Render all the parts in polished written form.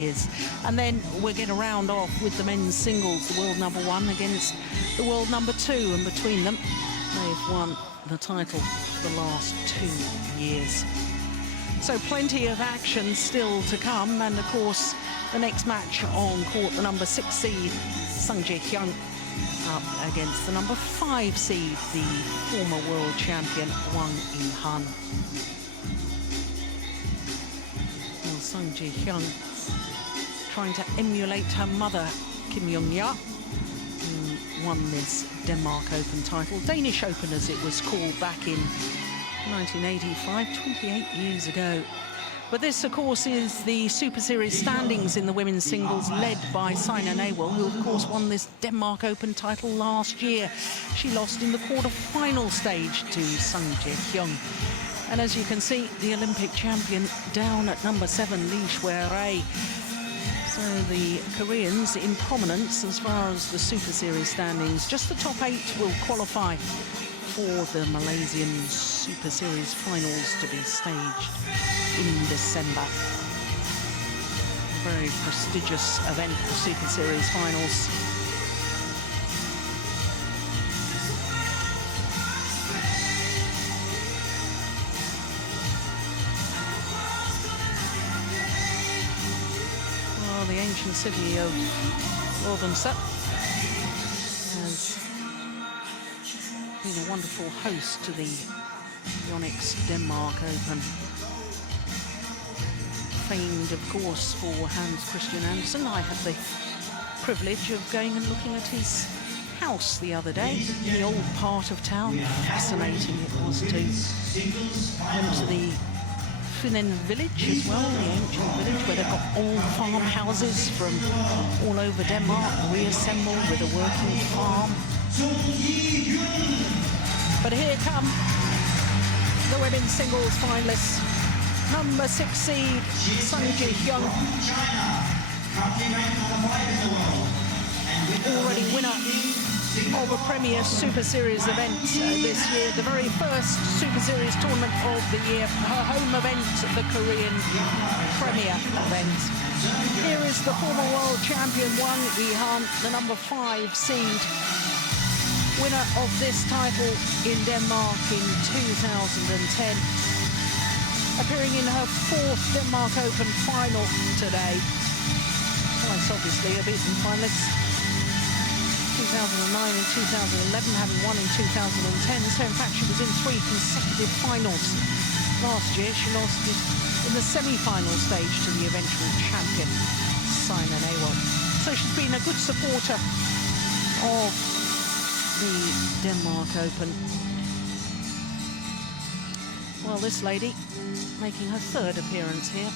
And then we're going to round off with the men's singles, the world number 1 against the world number 2, and between them they've won the title for the last 2 years. So plenty of action still to come, and of course the next match on court, the number 6 seed Hyun up against the number 5 seed, the former world champion Wang Yihan. Well, Hyun trying to emulate her mother, Kim Young-ja, who won this Denmark Open title, Danish Open as it was called back in 1985, 28 years ago. But this, of course, is the Super Series standings in the women's singles, led by Sina Nehwal, who, of course, won this Denmark Open title last year. She lost in the quarter-final stage to Hyun. And as you can see, the Olympic champion down at number 7, Lee Shuai-rae. So the Koreans in prominence as far as the Super Series standings. Just the top 8 will qualify for the Malaysian Super Series Finals to be staged in December. Very prestigious event, the Super Series Finals. The ancient city of Odense has been a wonderful host to the Yonex Denmark Open. Famed, of course, for Hans Christian Andersen. I had the privilege of going and looking at his house the other day in the old part of town. Fascinating it was too. Went to the Hyun village as well, the ancient village where they've got old farmhouses from all over Denmark reassembled with a working farm. But here come the women's singles finalists. Number 6 seed Hyun, already winner of a Premier Super Series event this year, the very first Super Series tournament of the year, her home event, the Korean Premier event. Here is the former world champion Wang Yihan, the number 5 seed, winner of this title in Denmark in 2010, appearing in her 4th Denmark Open final today. Twice, obviously, a beaten finalist. 2009 and 2011, having won in 2010. So in fact she was in 3 consecutive finals. Last year she lost in the semi-final stage to the eventual champion Sina Nehwal. So she's been a good supporter of the Denmark Open. Well, this lady making her 3rd appearance here.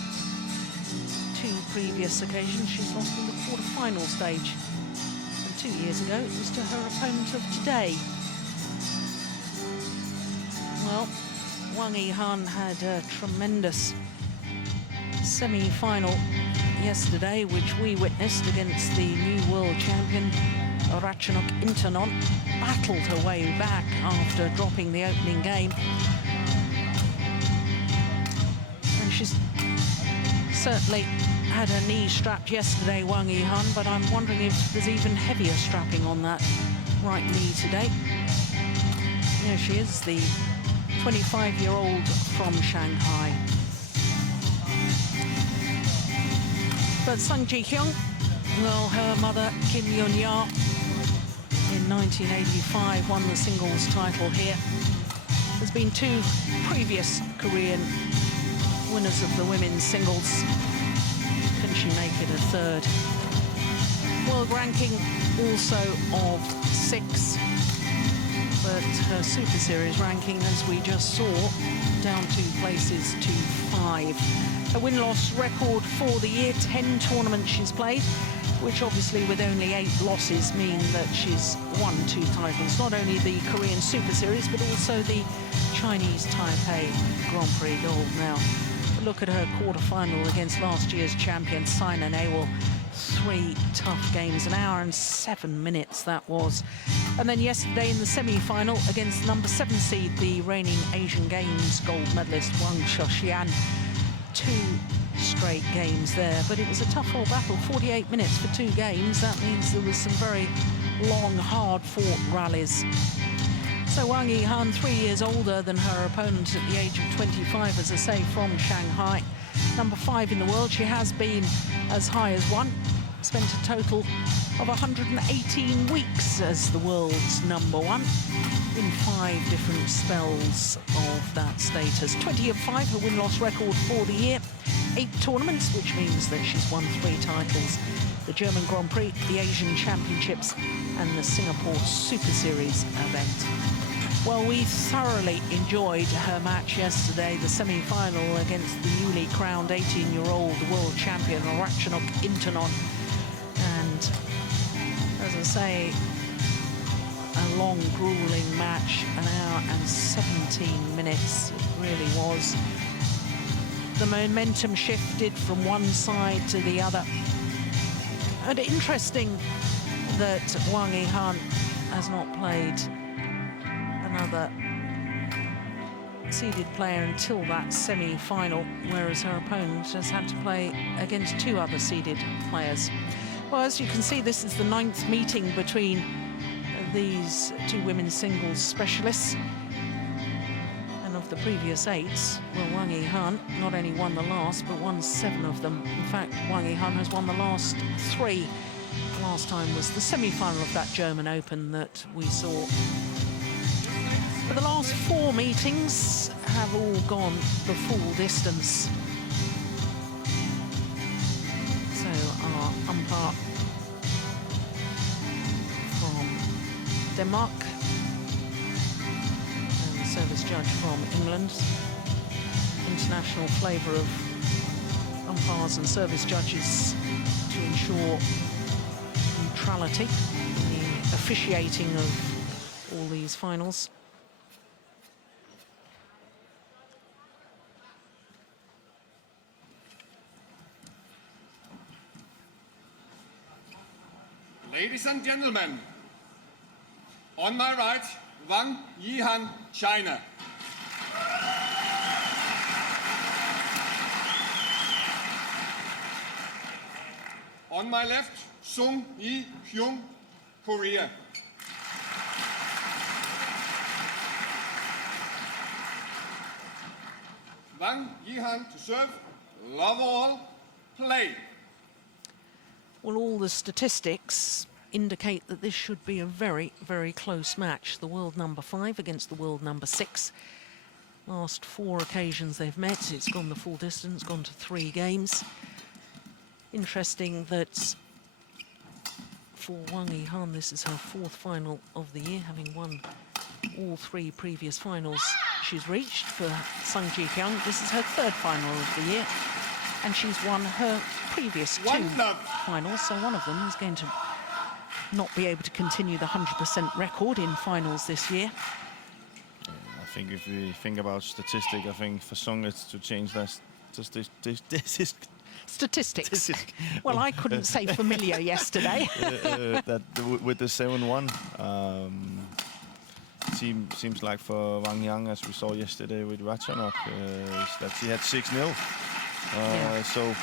2 previous occasions she's lost in the quarter-final stage. 2 years ago, it was to her opponent of today. Well, Wang Yihan had a tremendous semi-final yesterday, which we witnessed against the new world champion, Ratchanok Intanon. Battled her way back after dropping the opening game. And she's certainly had her knee strapped yesterday, Wang Yihan, but I'm wondering if there's even heavier strapping on that right knee today. There she is, the 25-year-old from Shanghai. But Hyun, well, her mother, Kim Young-ja, in 1985 won the singles title here. There's been 2 previous Korean winners of the women's singles. Can she make it a 3rd? World ranking also of 6, but her Super Series ranking, as we just saw, down 2 places to 5. A win-loss record for the year, 10 tournaments she's played, which obviously with only 8 losses mean that she's won 2 titles, not only the Korean Super Series but also the Chinese Taipei Grand Prix Gold. Now look at her quarter-final against last year's champion Sina Nehwal. 3 tough games, 1 hour and 7 minutes that was. And then yesterday in the semi-final against number 7 seed, the reigning Asian Games gold medalist Wang Yihan. 2 straight games there, but it was a tough old battle, 48 minutes for 2 games. That means there was some very long, hard-fought rallies. So Wang Yihan, 3 years older than her opponent at the age of 25, as I say, from Shanghai. Number 5 in the world. She has been as high as 1. Spent a total of 118 weeks as the world's number 1 in 5 different spells of that status. 20 of 5, her win-loss record for the year. 8 tournaments, which means that she's won 3 titles. The German Grand Prix, the Asian Championships, and the Singapore Superseries event. Well, we thoroughly enjoyed her match yesterday, the semi-final against the newly crowned 18-year-old world champion, Ratchanok Intanon. And as I say, a long, grueling match, 1 hour and 17 minutes. It really was. The momentum shifted from one side to the other. And interesting that Wang Yihan has not played another seeded player until that semi-final, whereas her opponent has had to play against 2 other seeded players. Well, as you can see, this is the 9th meeting between these 2 women's singles specialists. And of the previous 8, well, Wang Yihan not only won the last, but won 7 of them. In fact, Wang Yihan has won the last 3. Last time was the semi-final of that German Open that we saw. But the last 4 meetings have all gone the full distance. So our umpire from Denmark and the service judge from England, international flavour of umpires and service judges to ensure neutrality in the officiating of all these finals. Ladies and gentlemen, on my right, Wang Yihan, China. On my left, Hyun, Korea. Wang Yihan to serve, love all, play. Well, all the statistics indicate that this should be a very, very close match. The world number 5 against the world number 6. Last 4 occasions they've met, it's gone the full distance, gone to 3 games. Interesting that for Wang Yihan, this is her 4th final of the year, having won all 3 previous finals she's reached. For Hyun, this is her 3rd final of the year, and she's won her previous 2 finals, so one of them is going to not be able to continue the 100% record in finals this year. Yeah, I think if we think about statistics, I think for Song it's to change that Statistics. Well, I couldn't say familiar yesterday. That with the 7-1, seems like for Wang Yang, as we saw yesterday with Ratchanok, that she had 6-0. Yeah. So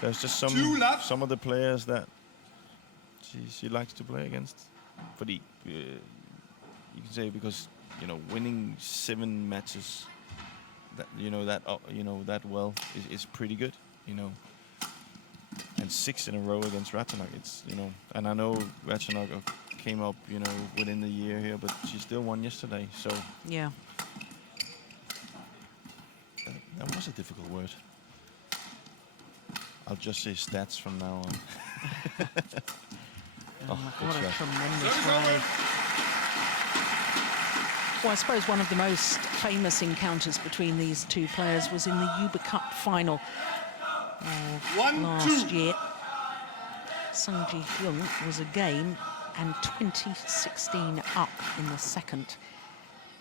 there's just some of the players that she likes to play against. For the you can say, because winning 7 matches that well is pretty good, and 6 in a row against Ratchanok. It's and I know Ratchanok came up within the year here, but she still won yesterday. So yeah, that was a difficult word. I'll just say stats from now on. what a tremendous rally. Well, I suppose one of the most famous encounters between these 2 players was in the Uber Cup final of last year. Hyun was a game and 20-16 up in the 2nd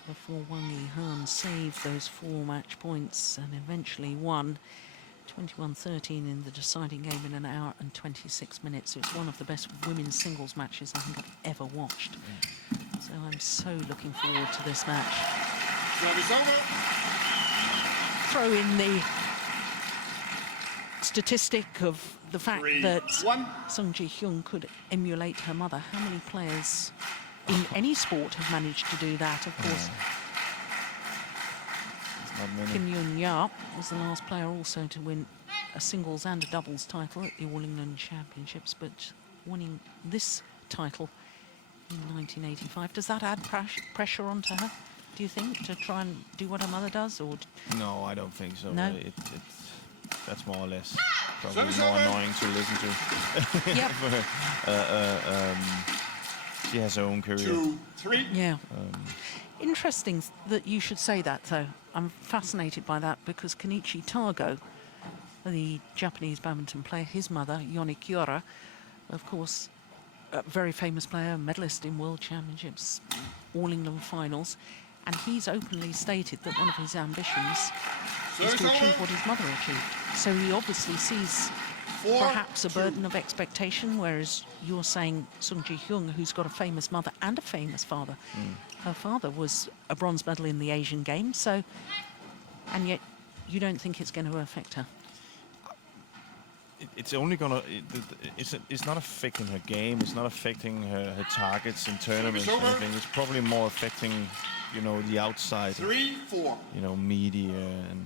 before Wang Yihan saved those 4 match points and eventually won 21-13 in the deciding game in 1 hour and 26 minutes. It's one of the best women's singles matches I think I've ever watched. So I'm so looking forward to this match. Service over. Throw in the statistic of the fact 3, that 1. Sung Ji-hyun could emulate her mother. How many players in any sport have managed to do that? Of course, It's not many. Kim Yoon-ya was the last player also to win a singles and a doubles title at the All England Championships, but winning this title in 1985. Does that add pressure onto her, do you think, to try and do what her mother does? Or No, I don't think so. No? That's more or less probably Service more over. annoying to listen to. Yep. For her. She has her own career. 2, 3. Yeah. Interesting that you should say that, though. I'm fascinated by that because Kenichi Tago, the Japanese badminton player, his mother, Yonex Denmark, of course, a very famous player, medalist in World Championships, All England Finals, and he's openly stated that one of his ambitions is Service to achieve over. what his mother achieved. So he obviously sees 4, perhaps a 2. burden of expectation, whereas you're saying Sung Ji-hyun, who's got a famous mother and a famous father. Her father was a bronze medal in the Asian Games, so, and yet you don't think it's going to affect her. It's only gonna. It's not affecting her game. It's not affecting her targets in tournaments. over. I think it's probably more affecting, the outside. 3, 4. Media and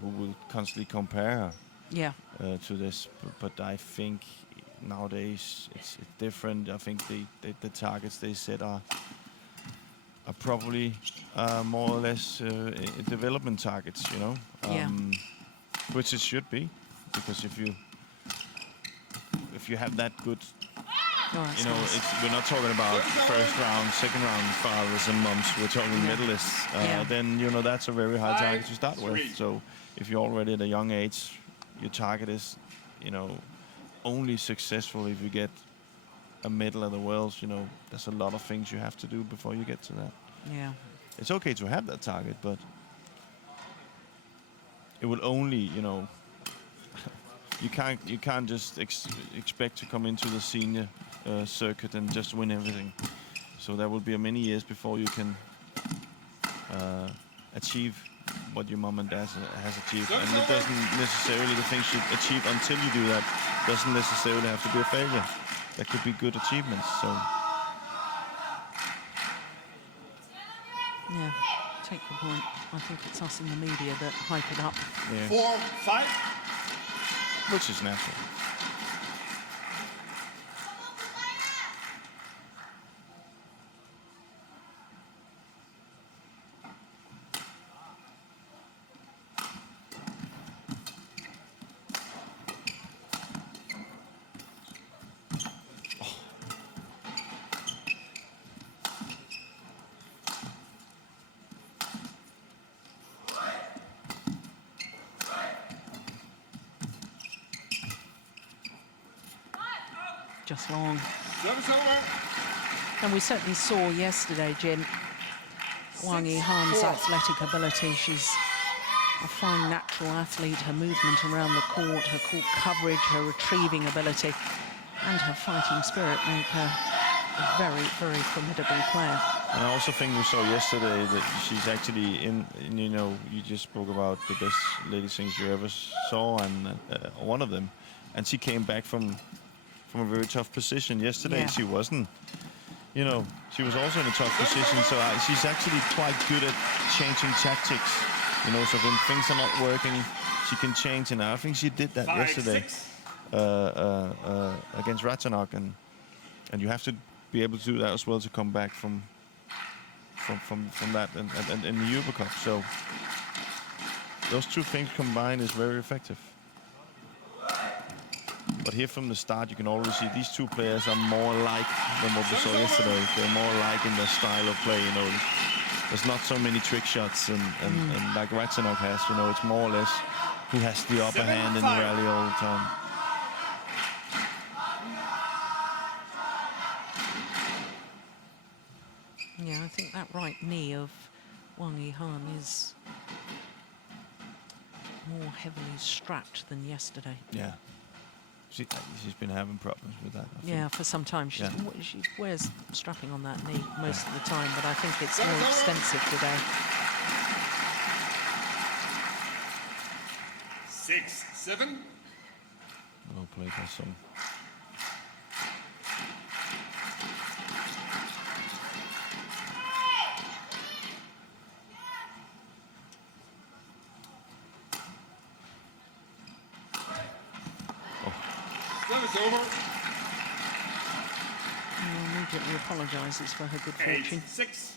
who will constantly compare her Yeah. to this. But I think nowadays it's different. I think the targets they set are probably more or less development targets. Yeah. Which it should be, because if you have that good. Oh, that's nice. We're not talking about first round, second round fathers and moms. We're talking Yeah. medalists. Yeah. Then that's a very high target to start 5, 3. with. So if you're already at a young age, your target is, only successful if you get a medal at the Worlds. There's a lot of things you have to do before you get to that. Yeah. It's okay to have that target, but it will only, you can't just expect to come into the senior circuit and just win everything. So there will be many years before you can achieve what your mom and dad has achieved. And it doesn't necessarily, the things you achieve until you do that doesn't necessarily have to be a failure. There could be good achievements. So Yeah. Take the point. I think it's us in the media that hype it up. yeah, 4, 5. which is natural. Just long. Service over. And we certainly saw yesterday, Jim, Wang Yihan's 4. athletic ability. She's a fine natural athlete. Her movement around the court, her court coverage, her retrieving ability, and her fighting spirit make her a very, very formidable player. And I also think we saw yesterday that she's actually in you just spoke about the best lady singles you ever saw, and one of them. And she came back from a very tough position yesterday. Yeah. She wasn't, she was also in a tough position. So she's actually quite good at changing tactics. So when things are not working, she can change. And I think she did that 5, yesterday 6. against Ratchanok. And you have to be able to do that as well to come back from that and in the Uber Cup. So those two things combined is very effective. But here from the start, you can already see these two players are more alike than what we saw yesterday. They're more alike in their style of play. There's not so many trick shots and like Ratchanok has. It's more or less who has the upper hand in the rally all the time. Yeah, I think that right knee of Wang Yihan is more heavily strapped than yesterday. Yeah. She's been having problems with that. I Yeah, think. for some time. She wears strapping on that knee most of the time, but I think it's more extensive today. 6, 7. Well played by Sung. Service over. Immediately apologises for her good fortune. 8-6.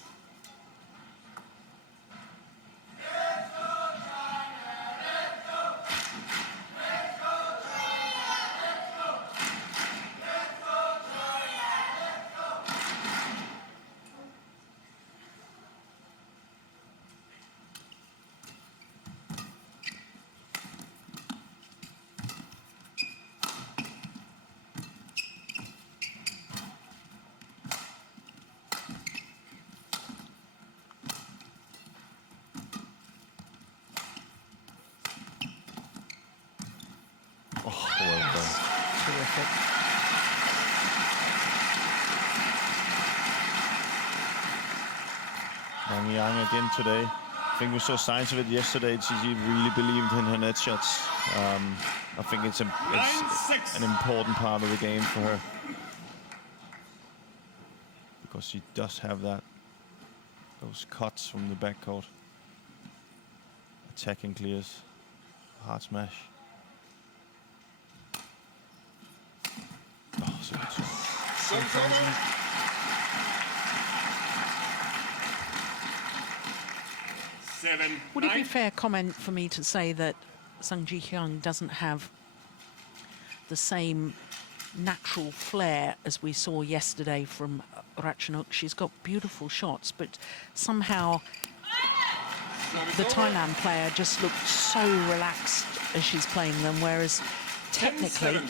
Oh, well done. Terrific. Wang Yihan again today. I think we saw signs of it yesterday. She really believed in her net shots. I think it's an important part of the game for her. Because she does have those cuts from the backcourt. Attacking clears. Hard smash. Oh, so good shot. Service over. Would it be a fair comment for me to say that Sung Ji-hyun doesn't have the same natural flair as we saw yesterday from Ratchanok? She's got beautiful shots, but somehow the Thailand player just looked so relaxed as she's playing them, whereas technically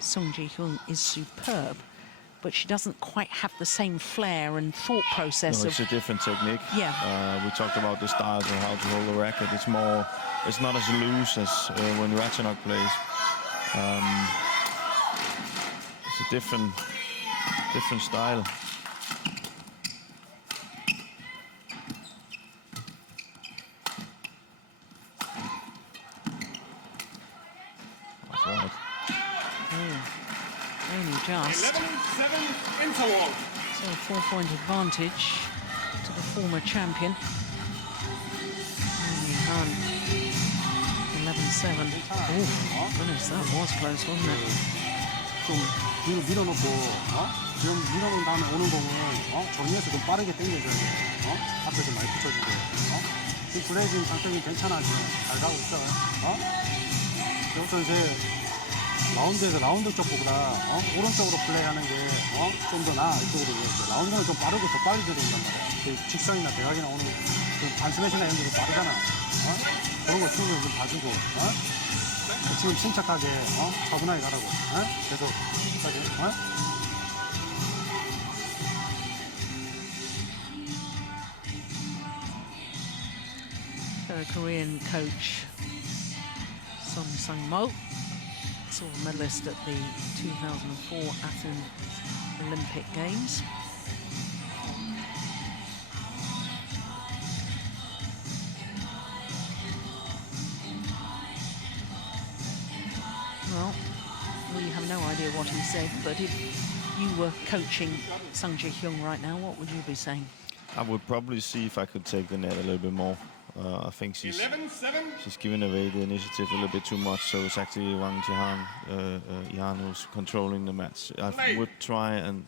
Sung Ji-hyun is superb, but she doesn't quite have the same flair and thought process. No, it's a different technique. Yeah. We talked about the styles and how to hold the racket. It's not as loose as when Ratchanok plays. It's a different style. That's right. Only just. 11-7 interval. So a 4-point advantage to the former champion. Wang Yihan, 11-7. Oh, goodness, that was close, wasn't it? 좀 뒤로 밀어놓고 지금 밀어놓은 다음에 오는 공을 정리해서 좀 빠르게 당겨줘야 돼. 앞에서 많이 붙여주고. 지금 플레이 지금 장점이 괜찮아. 지금 잘 가고 있어. 여기서 이제 라운드에서 라운드 쪽보다 오른쪽으로 플레이하는 게 좀 더 나아. 이쪽으로 이제 라운드는 좀 빠르고 더 빨리 들어온단 말이야. 그 직선이나 대각이나 오는 그 반스매시나 이런 게 빠르잖아. 그런 거 치는 거 좀 봐주고. 지금 침착하게 차분하게 가라고. 계속 끝까지. Korean coach Son Sung-mo, silver medalist at the 2004 Athens Olympic Games. Well, we have no idea what he said, but if you were coaching Sung Ji-hyun right now, what would you be saying? I would probably see if I could take the net a little bit more. I think she's giving away the initiative a little bit too much, so it's actually Wang Yihan who's controlling the match. I would try and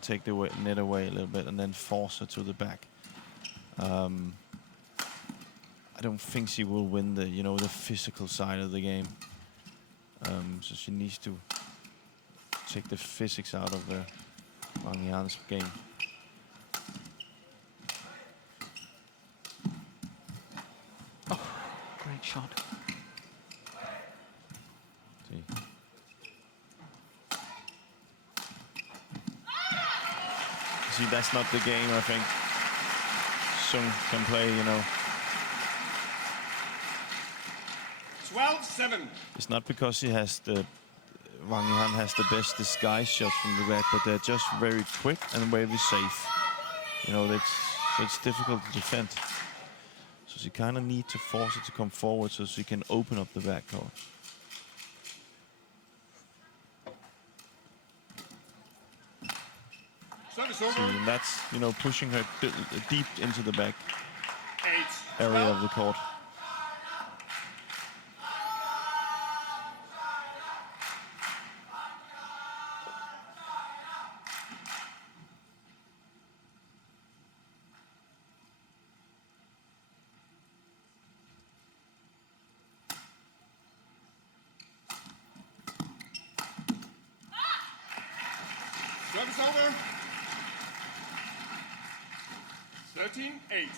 take the net away a little bit and then force her to the back. I don't think she will win the physical side of the game. So she needs to take the physics out of Wang Yihan's game. Great shot. See, that's not the game I think Sung can play, 12-7. It's not because she has Wang Yihan has the best disguise shots from the back, but they're just very quick and very safe. It's difficult to defend. So So she kind of need to force it to come forward so she can open up the backcourt. Service over. See, and that's, you know, pushing her deep into the back 8, area of the court. Service over. 13-8.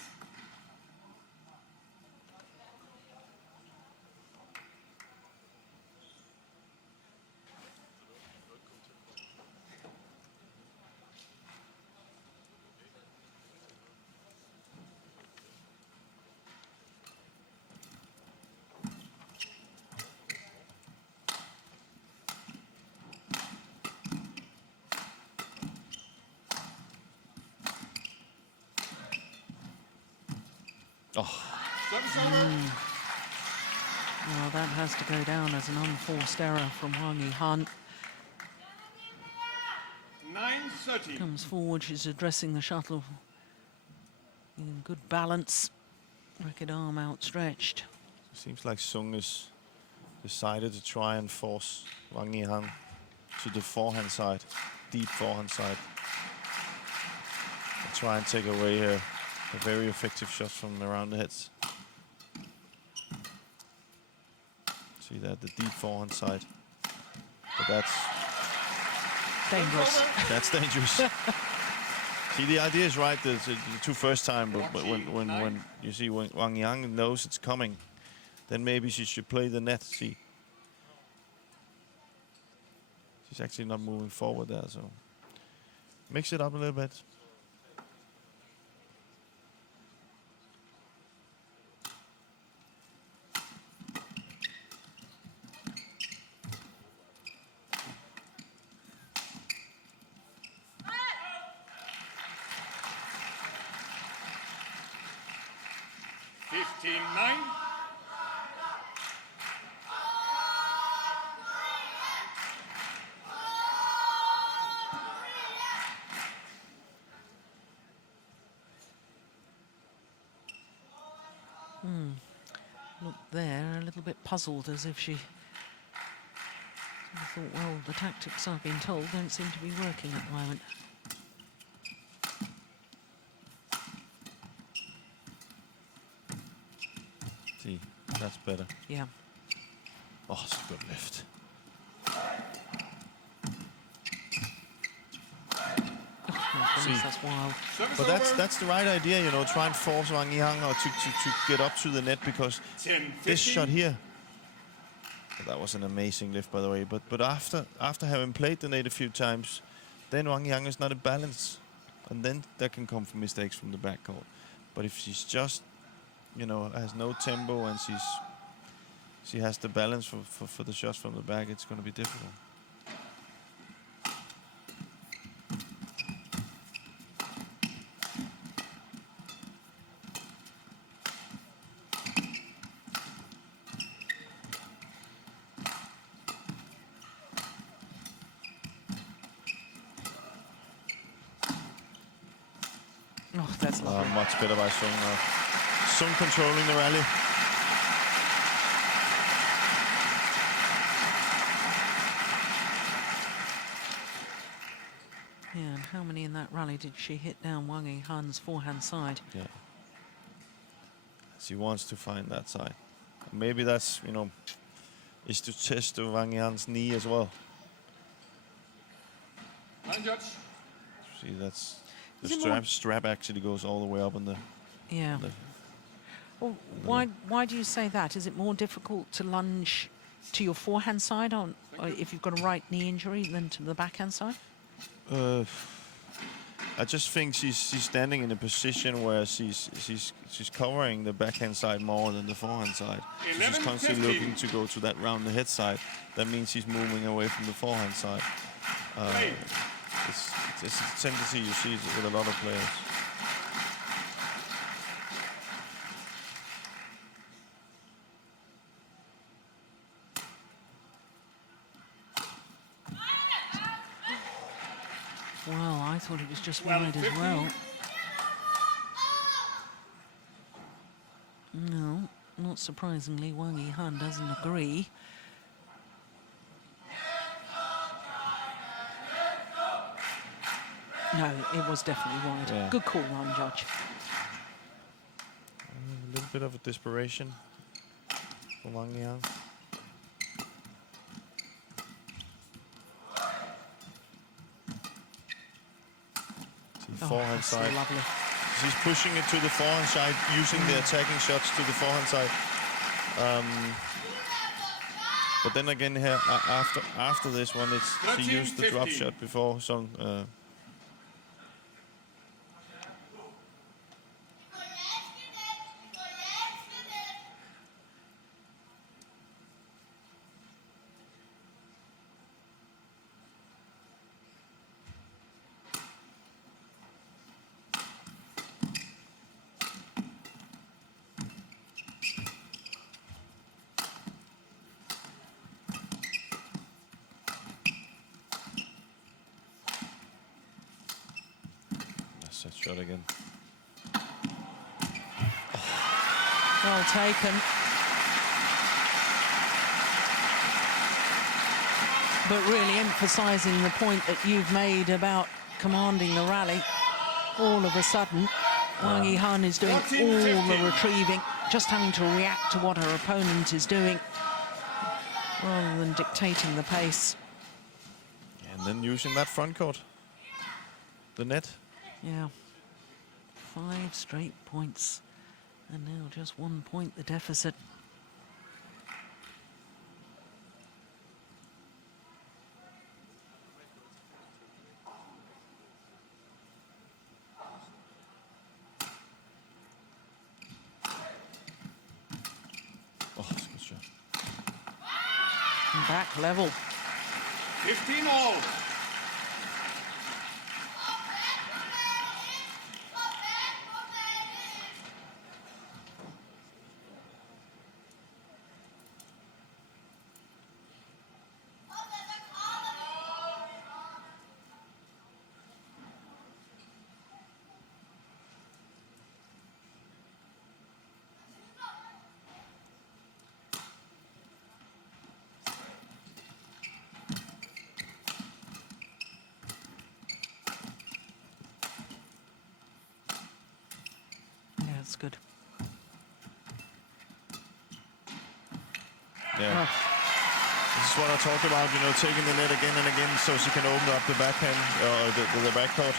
Oh, Service over. Well, that has to go down as an unforced error from Wang Yihan. 9-13. Comes forward, she's addressing the shuttle in good balance. Racket arm outstretched. seems like Sung is decided to try and force Wang Yihan to the forehand side, deep forehand side. And try and take away a very effective shot from around the heads. See that, the deep forehand side. But that's Dangerous. That's dangerous. See, the idea is right the two first time, but when you see Wang Yihan knows it's coming, then maybe she should play the net. See, she's actually not moving forward there, so mix it up a little bit. Look there, a little bit puzzled, as if she thought, well, the tactics I've been told don't seem to be working at the moment. See, that's better. Yeah. Oh, it's a good lift. Oh, goodness, that's wild. But that's the right idea, you know, try and force Wang Yihan or to get up to the net, because 10, this shot here, that was an amazing lift, by the way. But after having played the net a few times, then Wang Yihan is not in balance, and then there can come from mistakes from the backcourt. But if she's just, you know, has no tempo and she has the balance for the shots from the back, it's going to be difficult. Oh, that's lovely. Much better by Sung now. Sung controlling the rally. Yeah, and how many in that rally did she hit down Wang Yihan's forehand side? Yeah. She wants to find that side. Maybe that's, you know, is to test Wang Yihan's knee as well. Line judge. See, that's the Is it more- strap actually goes all the way up in the. Yeah. Well, why do you say that? Is it more difficult to lunge to your forehand side or if you've got a right knee injury than to the backhand side? I just think she's standing in a position where she's covering the backhand side more than the forehand side. So she's constantly looking to go to that round the head side. That means she's moving away from the forehand side. It's a tendency you see with a lot of players. Well, I thought it was just wide as well. No, not surprisingly, Wang Yihan doesn't agree. No, it was definitely wide. Yeah. Good call, run judge. A little bit of a desperation for Wang Yihan. Forehand so side. lovely. He's pushing it to the forehand side, using the attacking shots to the forehand side. But then again, here after this one, it's she used the drop shot before Song. Set shot again. Well taken. But really emphasising the point that you've made about commanding the rally. All of a sudden, Wang Yihan is doing all the retrieving, just having to react to what her opponent is doing, rather than dictating the pace. And then using that front court, the net. Yeah, 5 straight points, and now just 1 point the deficit. Oh, good shot. And back level. 15 all. That's good. Yeah. This is what I talked about, you know, taking the net again and again so she can open up the backhand, the backcourt.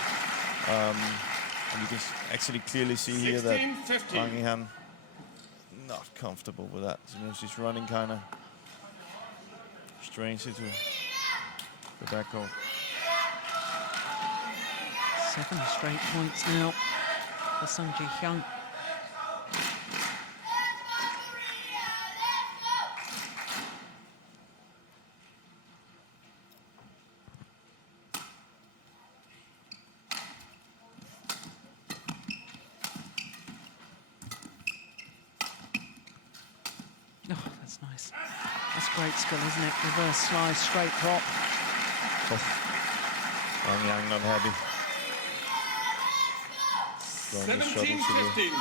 And you can actually clearly see here that 16-15. Wang Yihan not comfortable with that. You know, she's running kind of strangely to the backcourt. 7 straight points now for Sung Ji Hyun. Oh, that's nice. That's great skill, isn't it? Reverse slice, straight drop. Oh. Wang Yihan not happy. Throwing the shuttle to 17-15.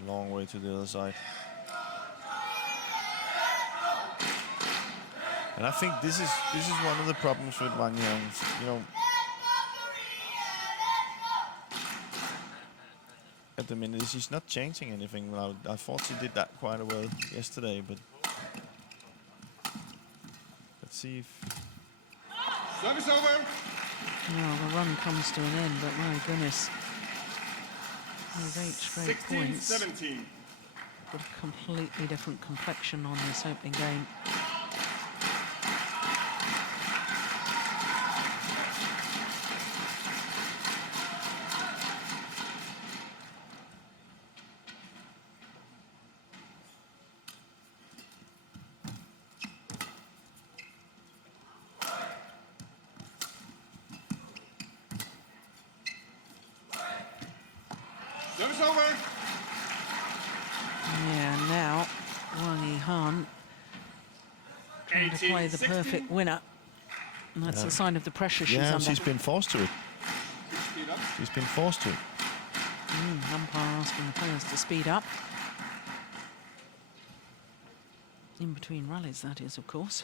a long way to the other side. And I think this is one of the problems with Wang Yihan. You know, at the minute she's not changing anything. Well, I thought she did that quite well yesterday, but let's see if. Service over. Well, the run comes to an end, but my goodness. With 8 straight points. 16-17. Got a completely different complexion on this opening game. Service over. Yeah, now Wang Yihan trying to play the 18-16. perfect winner. And that's a sign of the pressure she's Yeah, under. she's been forced to it. Speed up. She's been forced to it. Umpire asking the players to speed up. In between rallies, that is, of course.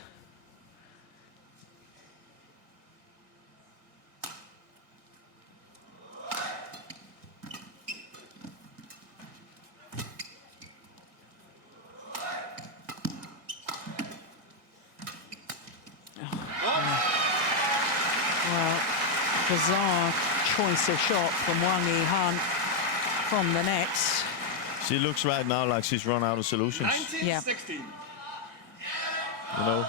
Well, bizarre choice of shot from Wang Yihan from the net. She looks right now like she's run out of solutions. 19-16. You know.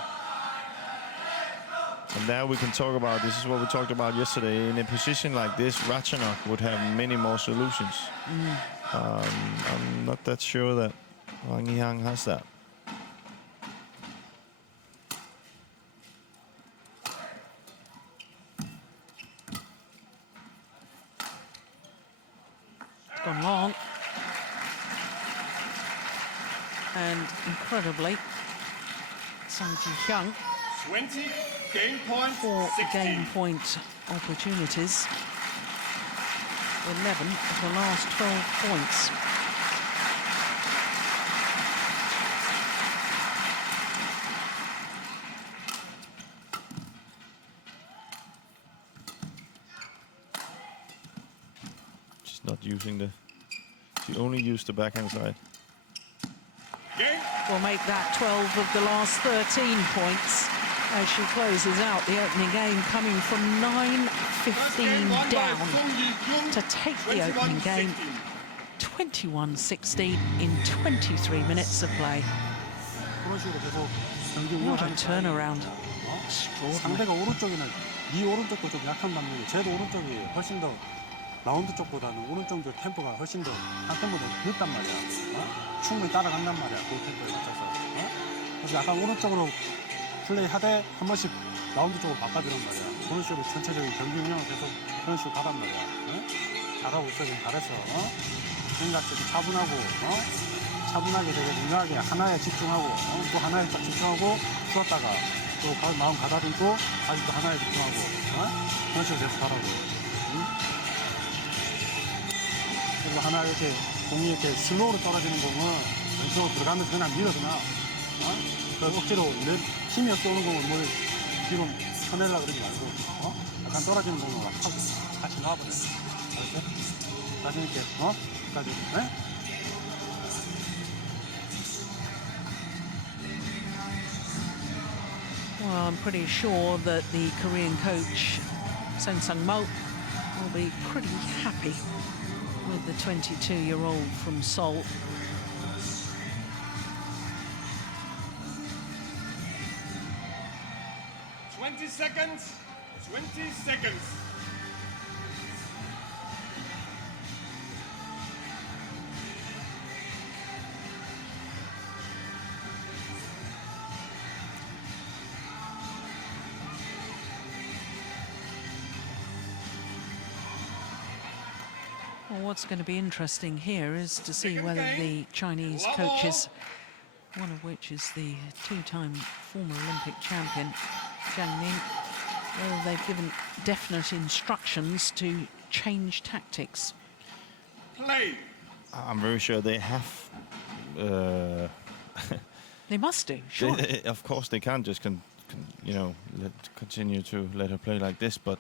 And now we can talk about, this is what we talked about yesterday, in a position like this, Ratchanok would have many more solutions. I'm not that sure that Wang Yihan has that. It's gone long. And incredibly, Sung Ji-hyun 20, game point, 4 16. game point opportunities. 11 of the last 12 points. She's not using the, she only used the backhand side. Game. Will make that 12 of the last 13 points as she closes out the opening game, coming from 9-15 down to take the opening game 21-16 in 23 minutes of play. 그런 식으로 계속 경기 What a 운영하는 turnaround. 사이에, 상대가 오른쪽이는 네 오른쪽도 좀 약한 반면에 쟤도 오른쪽이 훨씬 더 라운드 쪽보다는 오른쪽 템포가 훨씬 더 한 템포 늦단 말이야. 충분히 따라간단 말이야. 그 템포에 맞춰서. 그래서 약간 오른쪽으로 플레이하되 한 번씩 라운드 쪽으로 바꿔주는 말이야. 그런 식으로 전체적인 경기 운영을 계속 그런 식으로 가단 말이야. 잘하고 있어. 지금 잘했어. 생각 좀 차분하고 차분하게 되게 민감하게 하나에 집중하고 또 하나에 딱 집중하고 쉬었다가 또 마음 가다듬고 다시 또 하나에 집중하고 그런 식으로 계속 하라고. 그리고 하나 이렇게 공이 이렇게 슬로우로 떨어지는 공은 왼쪽으로 들어가면서 그냥 밀어주나 그 억지로 내 힘이 없어 오는 공을 뭘 뒤로 쳐내려고 그러지 말고 약간 떨어지는 공을 막 하고 같이 놔버려. 알았지? 자신 있게 끝까지. Well, I'm pretty sure that the Korean coach, Song Sung-mo, will be pretty happy with the 22-year-old from Seoul. Seconds. 20 seconds. Well, what's going to be interesting here is to see whether the Chinese coaches, one of which is the two-time former Olympic champion, Zhang Ning, whether they've given definite instructions to change tactics. Play. I'm very sure they have. They must do, sure. Of course, they can't just continue to let her play like this. But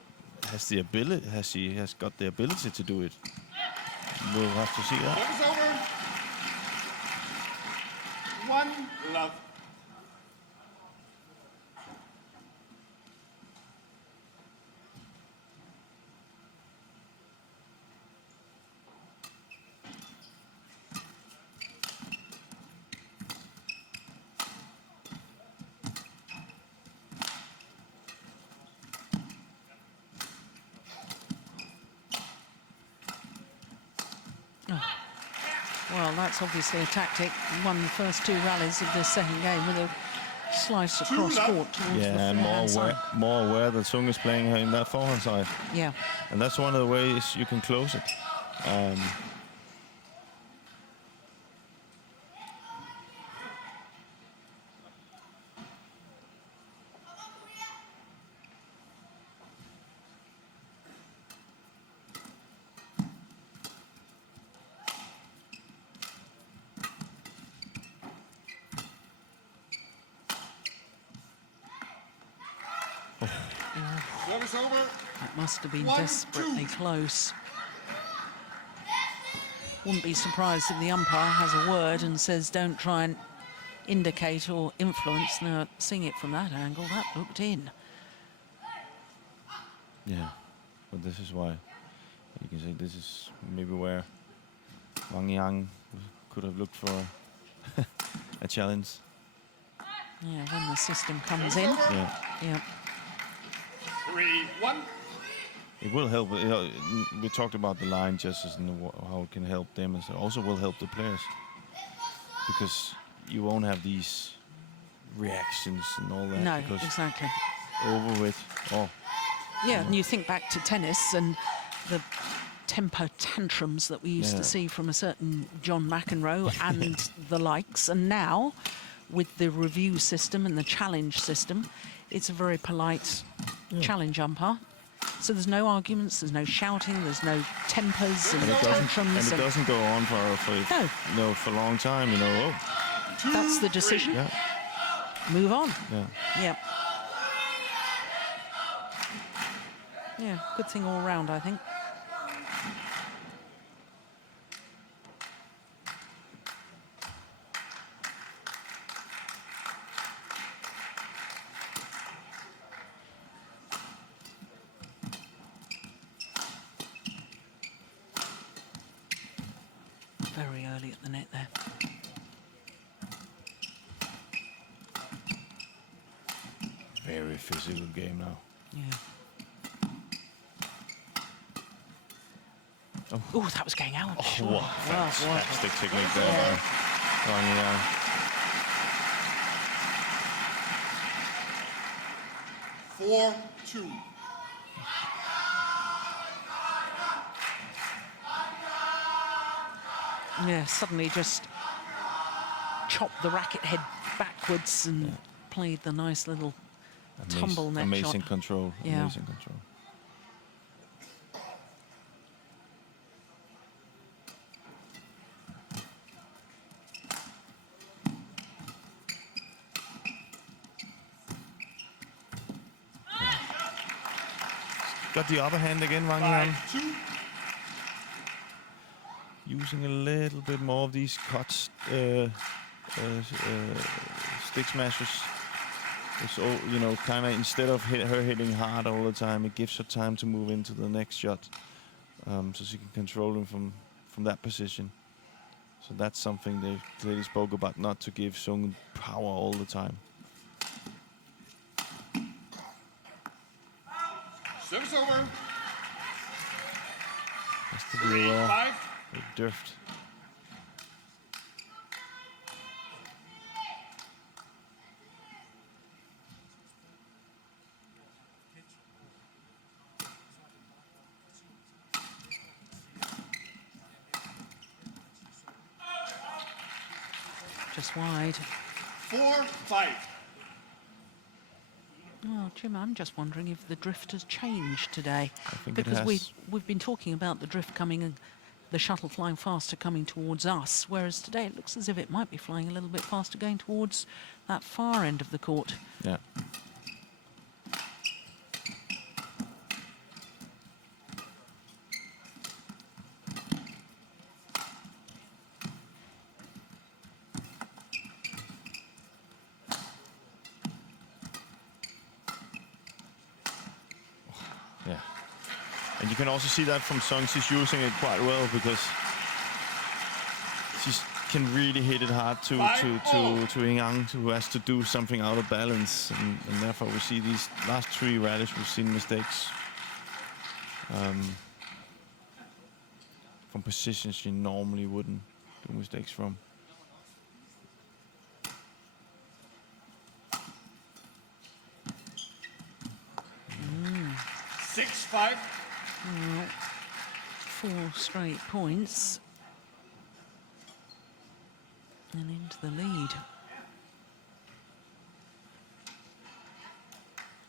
has the ability? Has she got the ability to do it? We'll have to see that. Service over. 1 love. Well, that's obviously a tactic. Won the first 2 rallies of the second game with a slice across court towards the and more aware that Sung is playing her in that forehand side. Yeah. And that's one of the ways you can close it. Service over. That must have been 1-2. desperately close. Wouldn't be surprised if the umpire has a word and says, don't try and indicate or influence. Now, seeing it from that angle, that looked in. Yeah, but this is why you can say this is maybe where Wang Yihan could have looked for a challenge. Yeah, when the system comes in. Yeah. Yeah. 3-1. It will help. We talked about the line judges and how it can help them, and so also will help the players because you won't have these reactions and all that. No, because exactly. over with. Oh, Yeah, and you think back to tennis and the temper tantrums that we used to see from a certain John McEnroe and the likes, and now with the review system and the challenge system, it's a very polite challenge umpire. So there's no arguments, there's no shouting, there's no tempers and tantrums. and it doesn't go on for a long time. You know. Oh. That's the decision. Yeah. Move on. Yeah. Yeah. Yeah, good thing all round, I think. Very early at the net there. Very physical game now. Yeah. Oh, that was going out. Oh, Sure. what Wow, fantastic technique there by Wang Yihan. Four, 2. Yeah, suddenly just chopped the racket head backwards and played the nice little tumble net Amazing shot. control. Yeah. Amazing control. Got the other hand again, Wang Yihan. 5-2. Using a little bit more of these cuts, stick smashers. It's all, you know, kind of instead of her hitting hard all the time, it gives her time to move into the next shot, so she can control him from that position. So that's something they clearly spoke about, not to give Sung power all the time. Service over. Has to do 3-5. with drift. Just wide. 4-5. Oh, Jim, I'm just wondering if the drift has changed today. I think it Because has. we've been talking about the drift coming and the shuttle flying faster coming towards us, whereas today it looks as if it might be flying a little bit faster going towards that far end of the court. Yeah. Yeah. And you can also see that from Sung. She's using it quite well because she can really hit it hard to Yihan, who has to do something out of balance. And therefore we see these last three rallies, we've seen mistakes from positions she normally wouldn't do mistakes from. Mm. 6-5. Well, 4 straight points. And into the lead.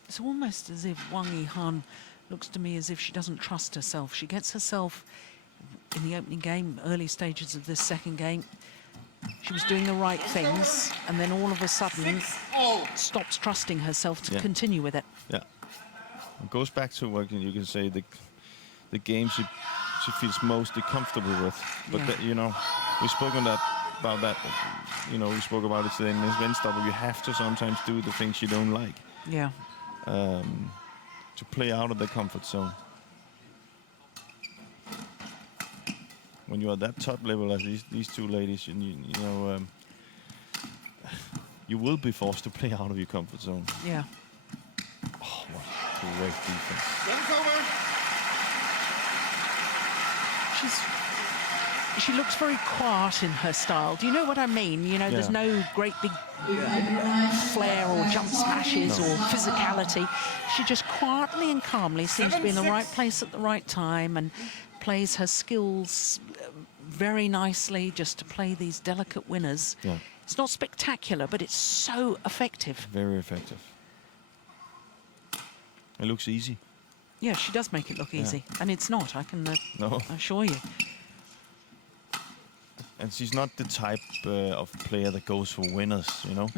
It's almost as if Wang Yihan looks to me as if she doesn't trust herself. She gets herself in the opening game, early stages of this second game. She was doing the right things, and then all of a sudden 6-0. stops trusting herself to continue with it. Yeah. It goes back to what you can say the game she feels mostly comfortable with. But you know, we've spoken about that. You know, we spoke about it today in this men's double. You have to sometimes do the things you don't like. Yeah. To play out of the comfort zone. When you're at that top level as these two ladies, you know, you will be forced to play out of your comfort zone. Yeah. Oh, what great defense. Service over. She looks very quiet in her style. Do you know what I mean? You know, there's no great big flair or jump smashes or physicality. She just quietly and calmly seems to be in the right place at the right time and plays her skills very nicely just to play these delicate winners. Yeah. It's not spectacular, but it's so effective. Very effective. It looks easy. Yeah, she does make it look easy. And it's not, I can No. assure you. And she's not the type of player that goes for winners, you know?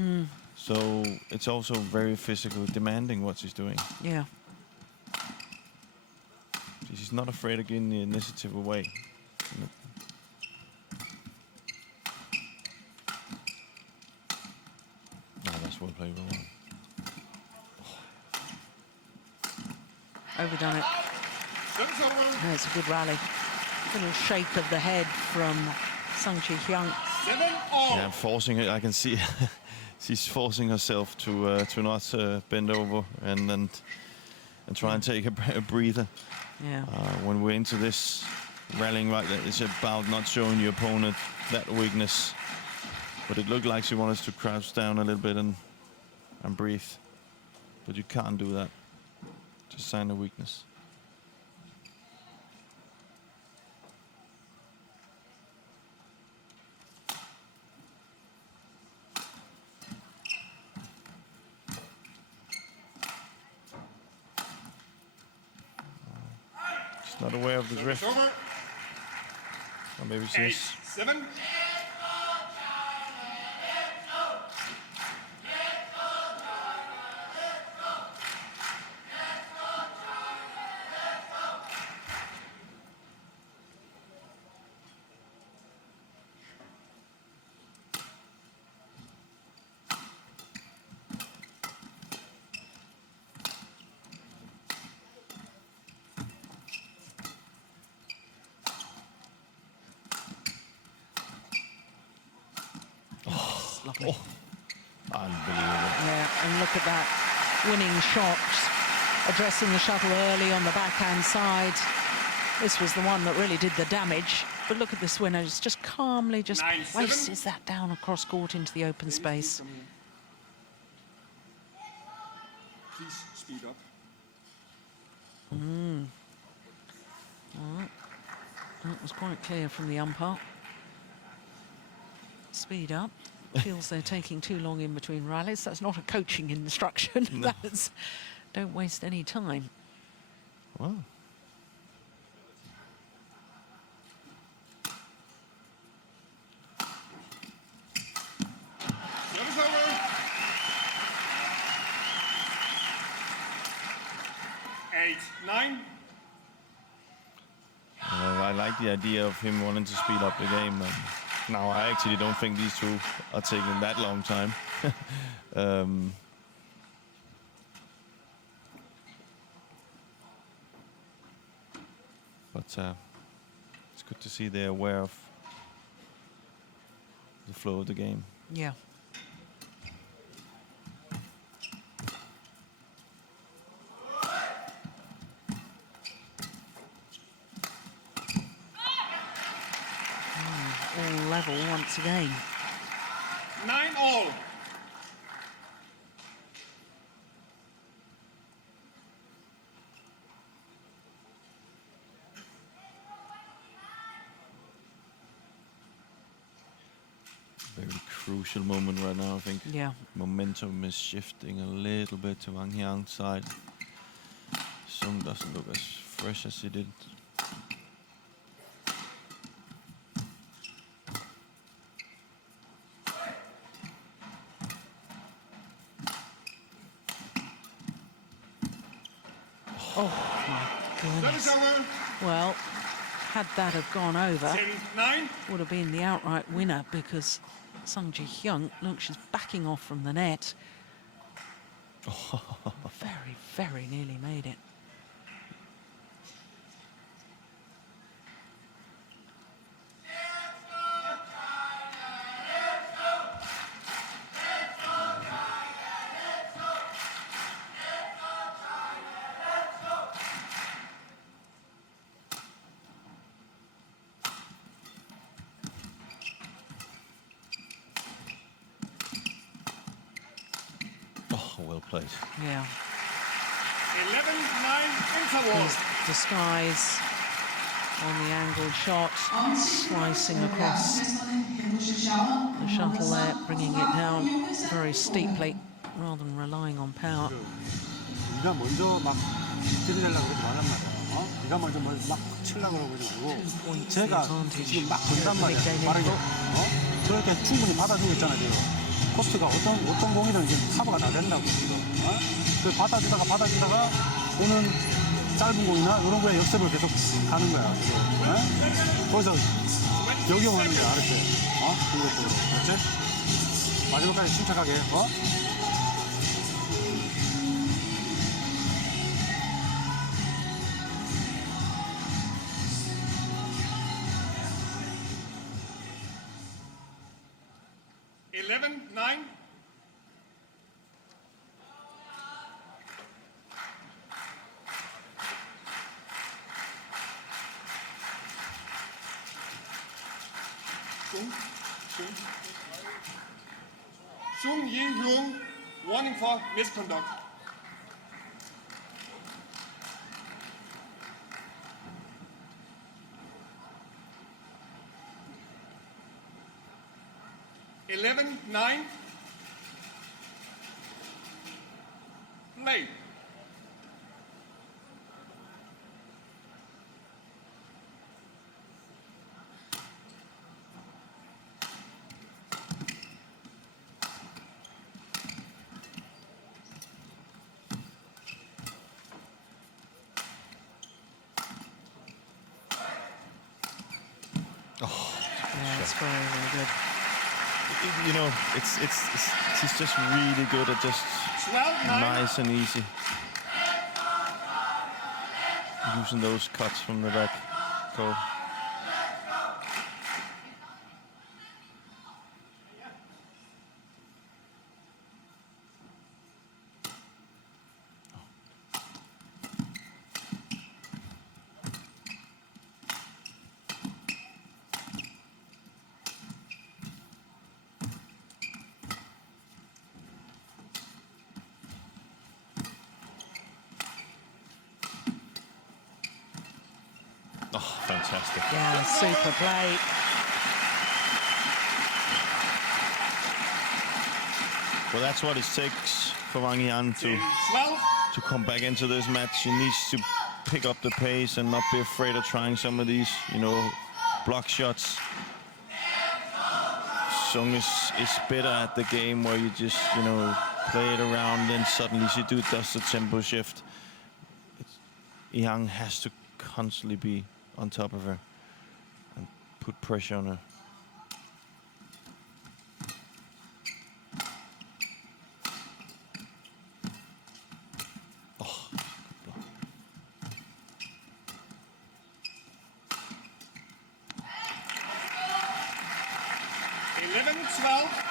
So it's also very physical demanding what she's doing. Yeah. She's not afraid of getting the initiative away. No, that's well played. Overdone it. Service over. No, it's a good rally. Little shake of the head from Hyun. 7-all. Yeah, forcing it. I can see she's forcing herself to not bend over and try and take a breather. Yeah. When we're into this rallying right there, it's about not showing your opponent that weakness. But it looked like she wanted to crouch down a little bit and breathe. But you can't do that. Just sign of weakness. She's not aware of the drift. Over. Or maybe she is. 8-7. Lovely. Unbelievable. Yeah, and look at that winning shot, addressing the shuttle early on the backhand side. This was the one that really did the damage. But look at this winner, it's just calmly just 9-7. places that down across court into the open space. Please speed up. That was quite clear from the umpire. Speed up. Feels they're taking too long in between rallies. That's not a coaching instruction. No. That's don't waste any time. Wow. Service over. 8-9. I like the idea of him wanting to speed up the game. Now, I actually don't think these two are taking that long time. But it's good to see they're aware of the flow of the game. Yeah. All level once again. 9-all. Very crucial moment right now, I think. Yeah. Momentum is shifting a little bit to Wang Yihan's side. Sung doesn't look as fresh as he did. Oh, my Service goodness. over. Well, had that have gone over, 10-9. would have been the outright winner, because Sung Ji-hyun, look, she's backing off from the net. Very, very nearly made it. Oh, well played. Yeah. 11-9 interval. There's disguise on the angled shot, slicing across the shuttle there, bringing it down very steeply, rather than relying on power. 네가 먼저 막 들이대려고 그러지 말란 말이야. 네가 먼저 막 치려고 그러지 말고 제가 지금 막 건단 말이야. 빠르게. 저렇게 충분히 받아주고 있잖아 지금. 코스트가 어떤 공이든 지금 커버가 다 된다고 지금. 그 받아주다가 오는 짧은 공이나 이런 거에 역습을 계속 가는 거야 지금. 거기서 역용하는 거야, 알았지? 이것도 알았지? 마지막까지 침착하게. 11-9. Wang Yihan, warning for misconduct. Eleven, 9. Play. Yeah, it's very, very good. You know, she's just really good at just 12-9. nice and easy. Using those cuts from the back. Cool. Oh, fantastic. Yeah, super play. Well, that's what it takes for Wang Yihan 12. to come back into this match. She needs to pick up the pace and not be afraid of trying some of these, you know, block shots. Sung is better at the game where you just, you know, play it around and suddenly she does the tempo shift. Yihan has to constantly be on top of her and put pressure on her. Oh, good block. 11-12.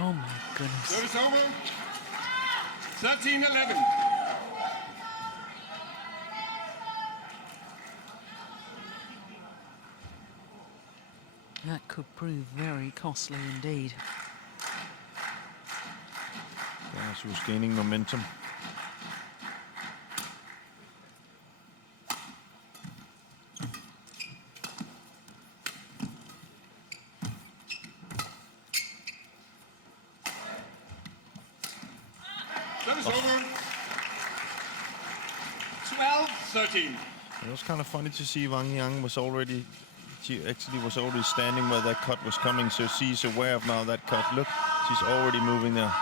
Oh, my goodness. Service over. 13-11. That could prove very costly indeed. Yeah, she was gaining momentum. 13. It was kind of funny to see Wang Yihan was already, she actually was already standing where that cut was coming, so she's aware of now that cut. Look, she's already moving there.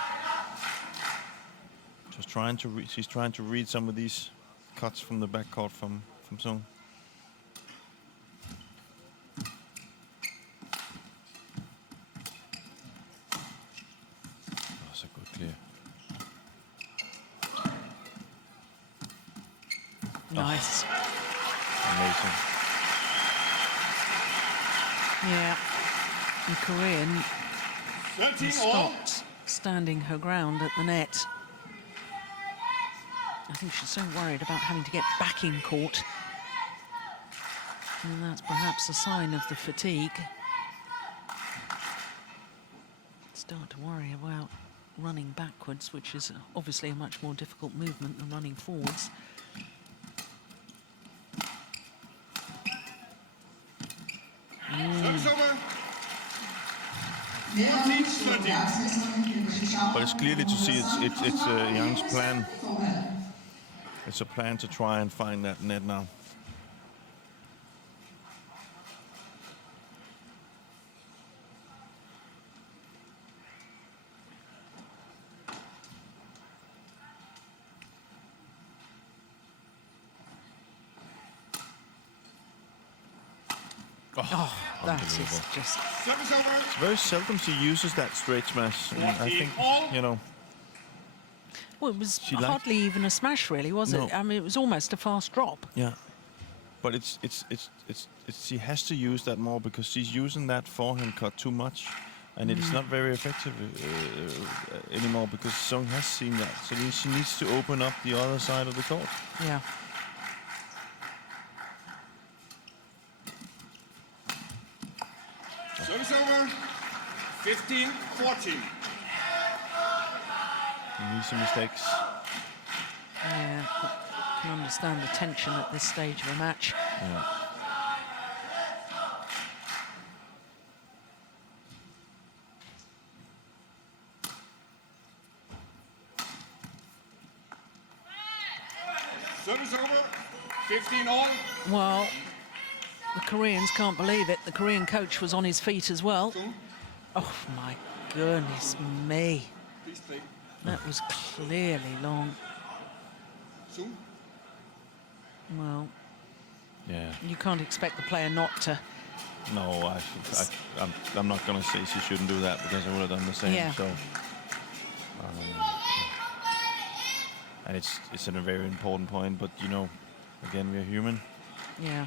Just trying to she's trying to read some of these cuts from the backcourt from Sung. That's a good clear. Nice. Amazing. Yeah. The Korean 13 all. stopped standing her ground at the net. I think she's so worried about having to get back in court. And that's perhaps a sign of the fatigue. Start to worry about running backwards, which is obviously a much more difficult movement than running forwards. Service over. 14-13. But it's clearly to see it's Young's plan. It's a plan to try and find that net now. Oh, that is unbelievable. just... Service over. It's very seldom she uses that straight smash. And I think, you know, Well, it was She liked- hardly even a smash, really, was it? No. I mean, it was almost a fast drop. yeah. But it's she has to use that more because she's using that forehand cut too much, and it's not very effective anymore because Sung has seen that. So she needs to open up the other side of the court. Yeah. Service over. 15-14. Easy mistakes. Yeah, I can understand the tension at this stage of a match. Yeah. Service over. 15 all. Well, the Koreans can't believe it. The Korean coach was on his feet as well. Oh, my goodness me. Please play. That was clearly long. Soon. Well, Yeah. you can't expect the player not to. No, I'm not going to say she shouldn't do that because I would have done the same. Yeah. So, and it's a very important point. But you know, again, we're human. Yeah.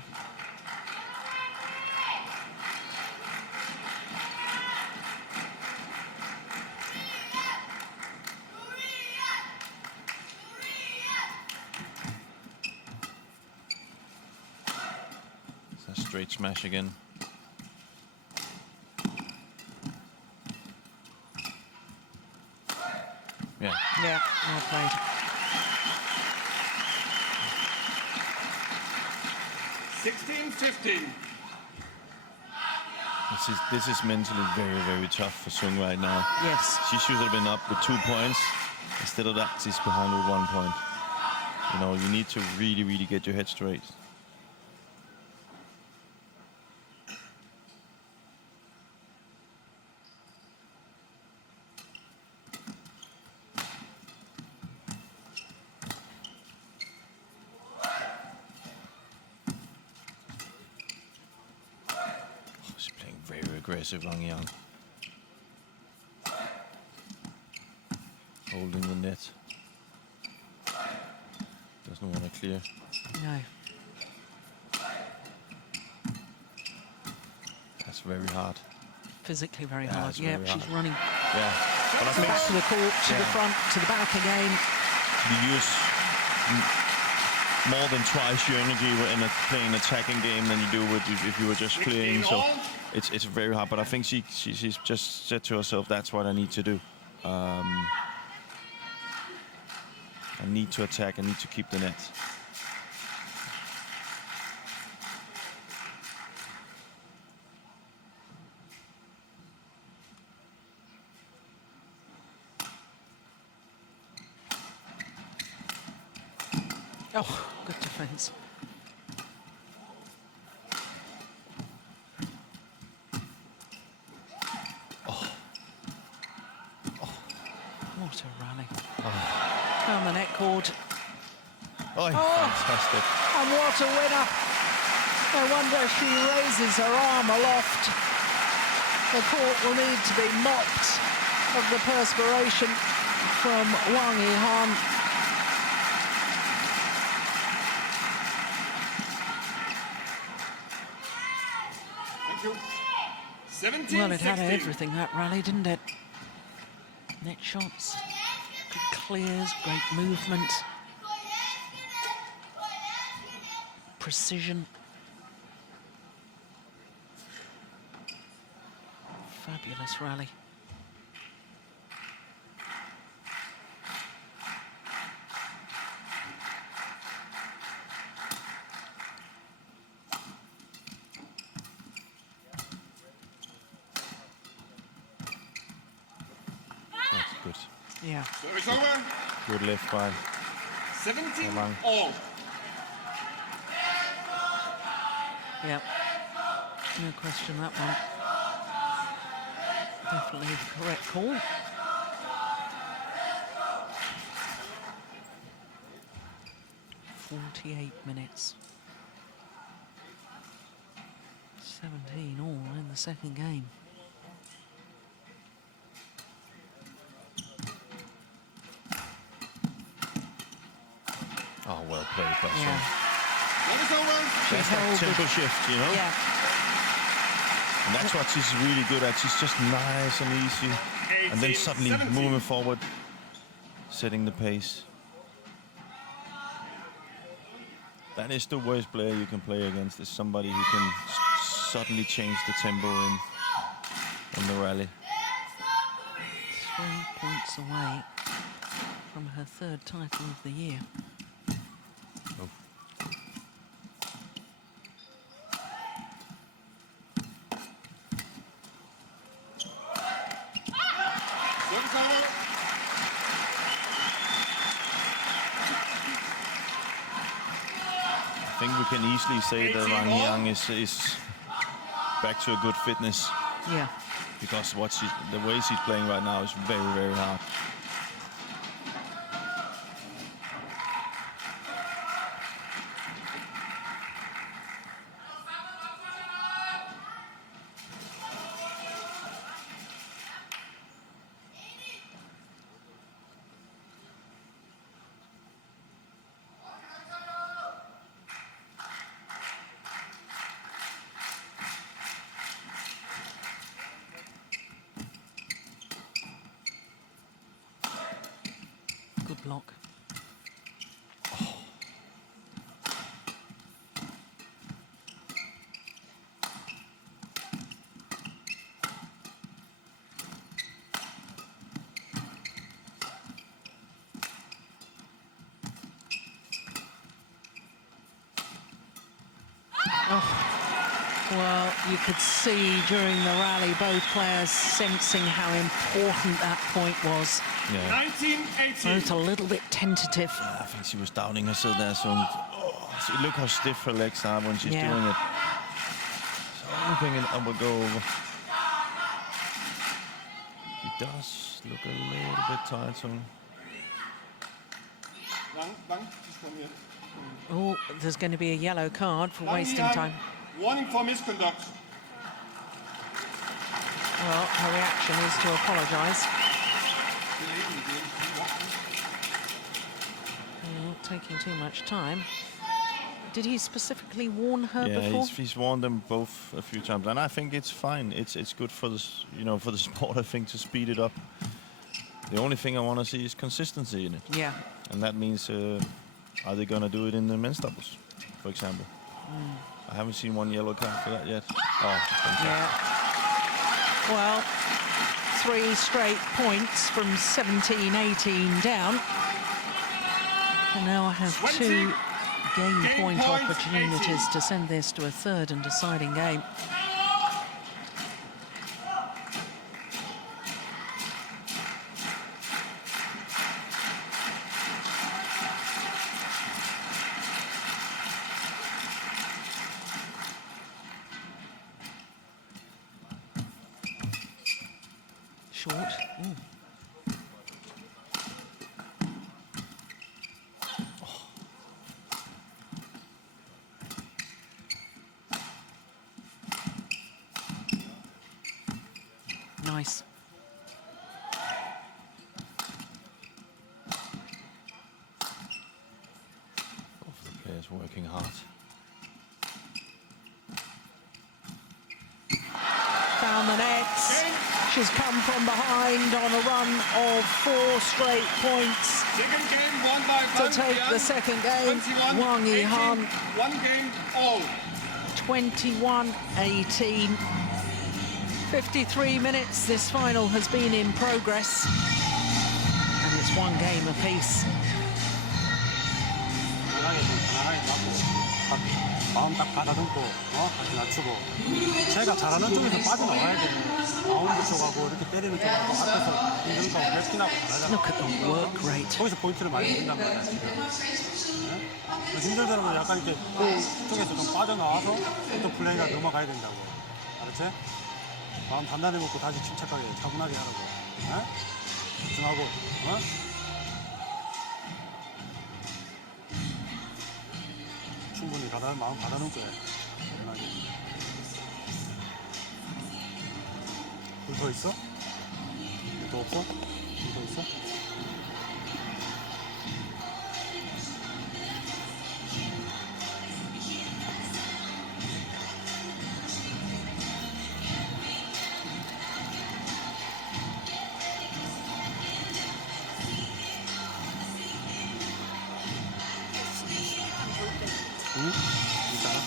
It's a straight smash again. Yeah. Yeah, well played. 16-15. This is mentally very, very tough for Sung right now. Yes. She should have been up with 2 points. Instead of that, she's behind with 1 point. You know, you need to really, really get your head straight. She's playing very aggressive, Wang Yihan. Holding the net. Doesn't want to clear. No. That's very hard. Physically very Yeah, hard. it's Yeah, very she's hard. running Yeah. But I to the back of think the court, to the Yeah. front, to the back again. you use more than twice your energy in playing an attacking game than you do if you were just clearing. So it's very hard. But I think she's just said to herself, that's what I need to do. I need to attack. I need to keep the net. Oh, good defense. record. Oh, fantastic. And what a winner. No wonder she raises her arm aloft. The court will need to be mopped of the perspiration from Wang Yihan. Thank you. 17-16. Well, it had everything, that rally, didn't it? Net shots, good clears, great movement, precision. Fabulous rally. That's good. Yeah. Service over. Good lift by 17 Wang. all. Yeah. No question that one. Definitely the correct call. "48 minutes. 17 all in the second game. Oh, well played, that's Yeah. Service over. That's that held tempo it. shift, you know? Yeah. And that's what she's really good at. She's just nice and easy. And then 18, suddenly 17. moving forward, setting the pace. That is the worst player you can play against, is somebody who can suddenly change the tempo in the rally. 3 points away from her third title of the year. Oh. Service over. I think we can easily say that 18 Wang all. Yihan is back to a good fitness, Yeah. because the way she's playing right now is very, very hard. Good block. Well, you could see during the rally both players sensing how important that point was. Yeah. 19-18. Both a little bit tentative. I think she was doubting herself there. So look how stiff her legs are when she's Yeah. doing it. So hoping it will go over. She does look a little bit tired. So Wang, please come here. Oh, there's going to be a yellow card for Wang wasting Yihan, time. warning for misconduct. Well, her reaction is to apologise. Not taking too much time. Did he specifically warn her yeah, before? he's warned them both a few times, and I think it's fine. It's good for this, for the sport. I think to speed it up. The only thing I want to see is consistency in it, Yeah. and that means are they gonna do it in the men's doubles, for example? I haven't seen one yellow card for that yet. Oh, fantastic. Yeah. Well, 3 straight points from 17-18 down. And now I have 2 game point opportunities to send this to a third and deciding game. Short. Ooh. nice. Both the players working hard. Found the net. She's come from behind on a run of 4 straight points Second game won by to Wang take Yihan, the second game. 21, Wang 18, Yihan, 1 game all. 21-18. 53 minutes. This final has been in progress. And it's 1 game apiece. 편하게 맞고 마음 딱 가다듬고 다시 낮추고 제가 잘하는 쪽에서 빠져나와야 돼. 바운드 쪽하고 이렇게 때리는 쪽하고 앞에서 공격하고 웹핀하고 잘하잖아. Look at the work rate. 거기서 포인트를 많이 준단 말이야 지금. 네? 힘들더라도 약간 이렇게 쪽에서 좀 빠져나와서 또 플레이가 넘어가야 된다고. 알았지? 마음 단단히 먹고 다시 침착하게 차분하게 하라고. 네? 집중하고. 충분히 마음 가다놓을 거야. 편하게. 불 더 있어? 불 더 없어? 불 더 있어? 응? 이따가?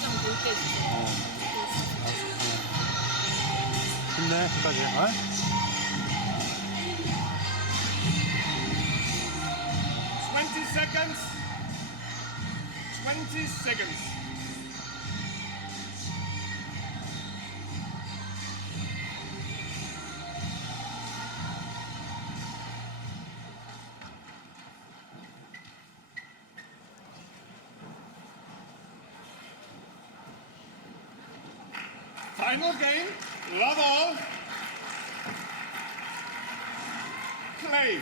힘내, 끝까지. 어? Seconds. 20 seconds. Final game, love all. Play.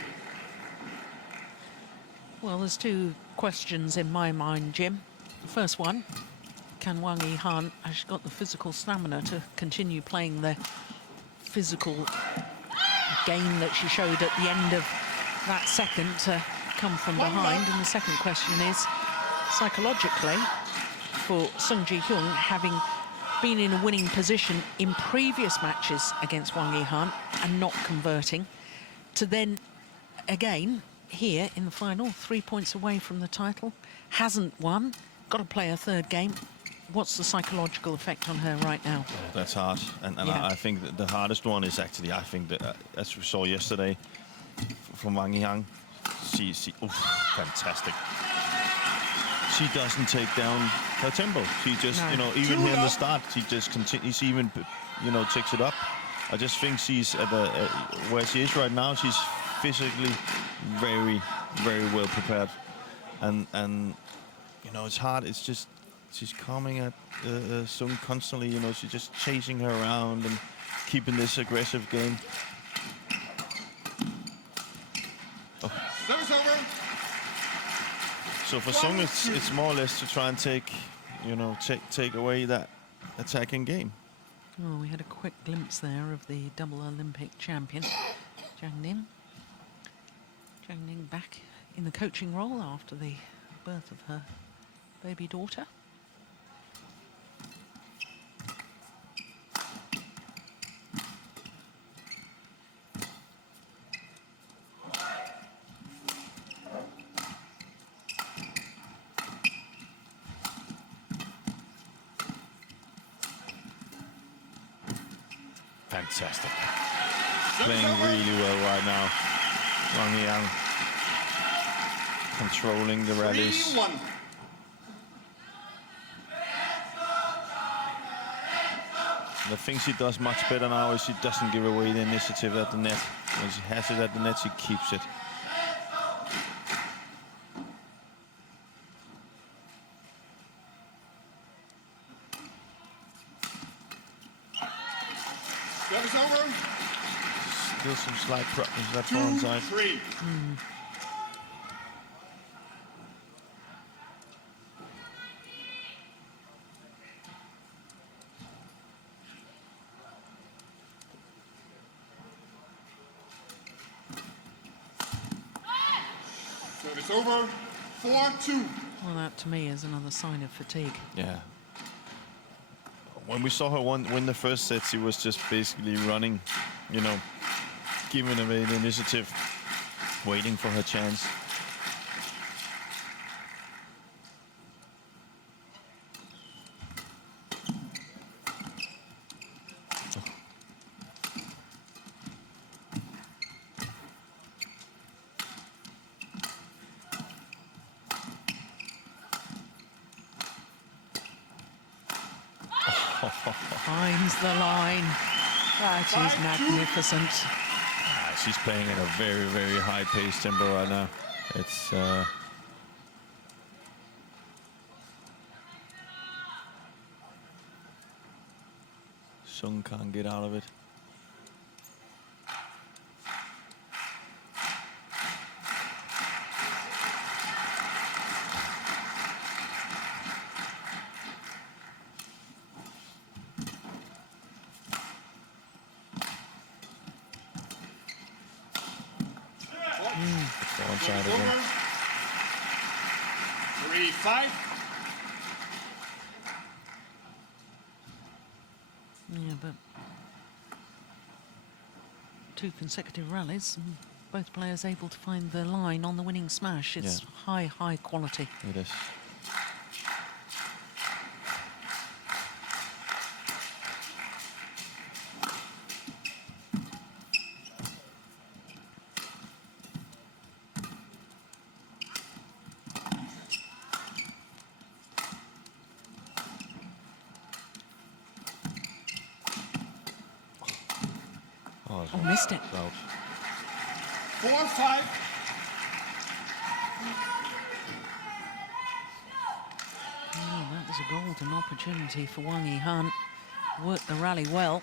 Well, there's 2 questions in my mind, Jim. The first one, can Wang Yihan, has she got the physical stamina to continue playing the physical game that she showed at the end of that second to come from behind? And the second question is, psychologically, for Sung Ji-hyun, having been in a winning position in previous matches against Wang Yihan and not converting, to then, again, here in the final, 3 points away from the title, hasn't won, got to play a 3rd game. What's the psychological effect on her right now? Oh, that's hard, and Yeah. I think that the hardest one is actually, I think that as we saw yesterday from Wang Yihan, she fantastic. She doesn't take down her tempo. She just, No. even here in the start, she just continues. She even, takes it up. I just think she's at the where she is right now. She's physically very, very well prepared, and it's hard. It's just she's coming at Sung constantly. She's just chasing her around and keeping this aggressive game. Oh. Service over. So for Sung, it's more or less to try and take away that attacking game. Oh, we had a quick glimpse there of the double Olympic champion, Zhang Ning. Zhang Ning back in the coaching role after the birth of her baby daughter. Fantastic. Playing really well right now. Wang Yihan controlling the rallies. 3-1. The thing she does much better now is she doesn't give away the initiative at the net. When she has it at the net, she keeps it. Service over. Still some slight problems that far inside. 2-3. is over. 4-2. Well, that to me is another sign of fatigue. Yeah. When we saw her win the first set, she was just basically running, you know, giving away the initiative, waiting for her chance. Finds the line. That is magnificent. She's playing at a very, very high pace tempo right now. It's Sung can't get out of it. It's over. 3-5. Yeah, but 2 consecutive rallies, and both players able to find the line on the winning smash. It's high quality. It is. Oh, missed it. Out. 4-5. Oh, that was a golden opportunity for Wang Yihan. Worked the rally well.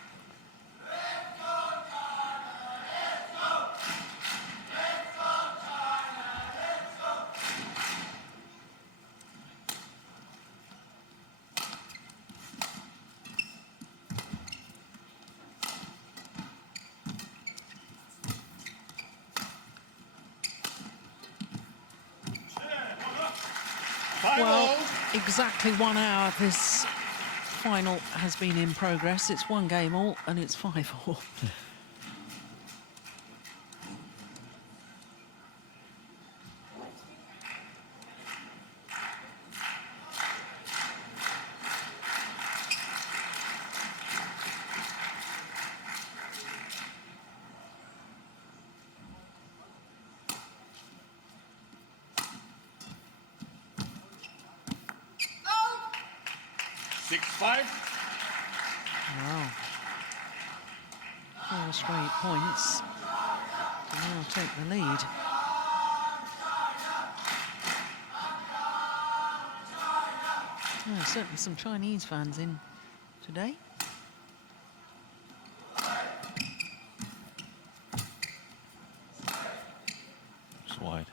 Well, exactly 1 hour this final has been in progress. It's 1 game all, and it's 5-all. Wow. 4 straight points to now take the lead. There's certainly some Chinese fans in today. It's wide.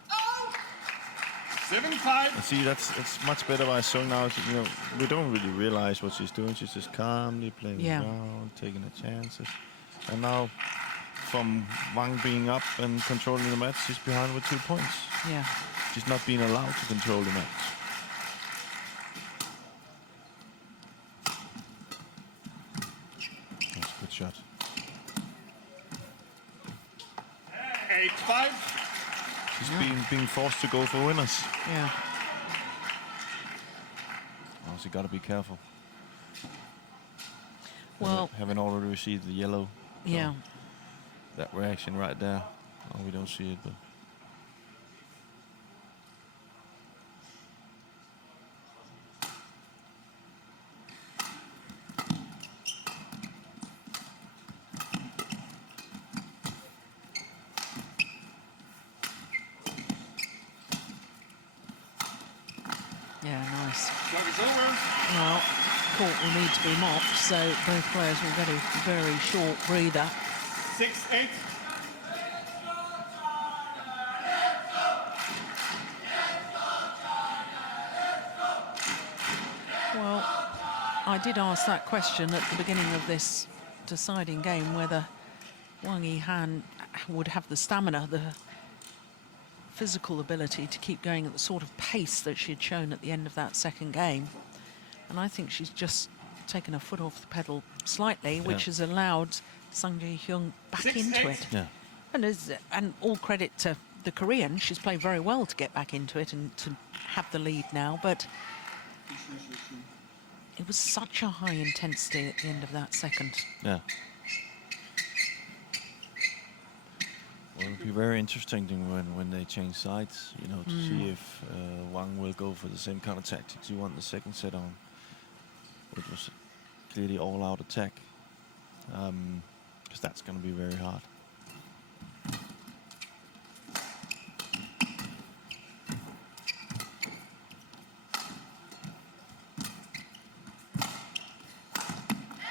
7-5. See, it's much better by Sung now. You know, we don't really realize what she's doing. She's just calmly playing around, taking her chances. And now, from Wang being up and controlling the match, she's behind with 2 points. Yeah. She's not being allowed to control the match. That's a good shot. 8-5. She's being forced to go for winners. Yeah. Oh, she got to be careful. Well, having already received the yellow. So yeah. That reaction right there. Oh, we don't see it, but. Yeah, nice. Clock is over. Well, court will need to be mopped, so both players will get a very short breather. 6-8. Well, I did ask that question at the beginning of this deciding game, whether Wang Yihan would have the stamina physical ability to keep going at the sort of pace that she had shown at the end of that second game. And I think she's just taken her foot off the pedal slightly, which has allowed Sung Ji-hyun back into it. Yeah. And all credit to the Korean. She's played very well to get back into it and to have the lead now, but it was such a high intensity at the end of that second. Yeah. Well, it'll be very interesting when they change sides, you know, to see if Wang will go for the same kind of tactics he won the second set on. It was clearly all-out attack, because that's going to be very hard.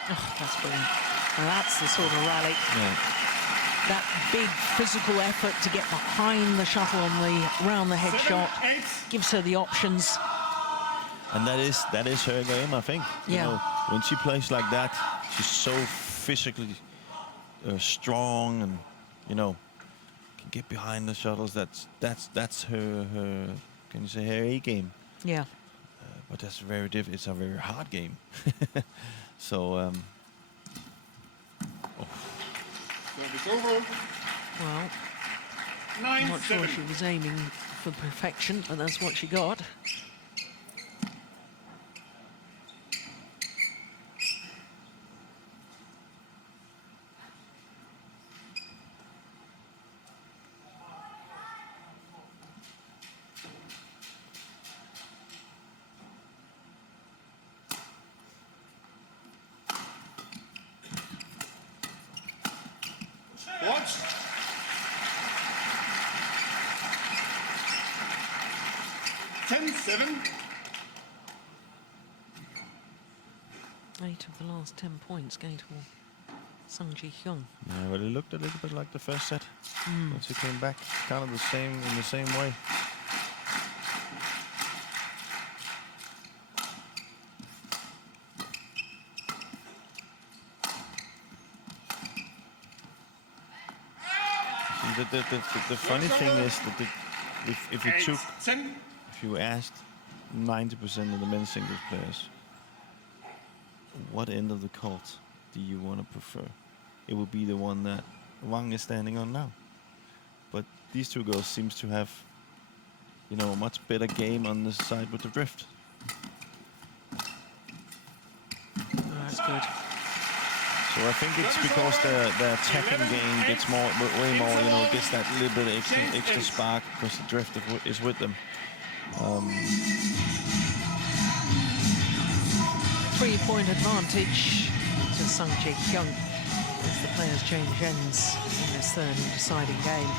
Oh, that's brilliant. And that's the sort of rally. That big physical effort to get behind the shuttle on the round the head shot gives her the options. And that is her game, I think. You know, when she plays like that, she's so physically strong, and you know, can get behind the shuttles. That's her can you say her A game? Yeah. But that's very it's a very hard game. So. Service over. Well, I'm not sure she was aiming for perfection, but that's what she got. Watch. 10-7. 8 of the last 10 points going to Sung Ji-hyun. Yeah, but it looked a little bit like the first set. Once he came back, kind of the same in the same way. The funny thing is that if you asked 90% of the men's singles players, what end of the court do you want to prefer? It would be the one that Wang is standing on now. But these two girls seems to have, you know, a much better game on the side with the drift. That's good. So I think it's because their attacking game gets way more, you know, gets that little bit extra spark because the drift is with them. 3-point advantage to Sung Ji-hyun as the players change ends in this third and deciding game.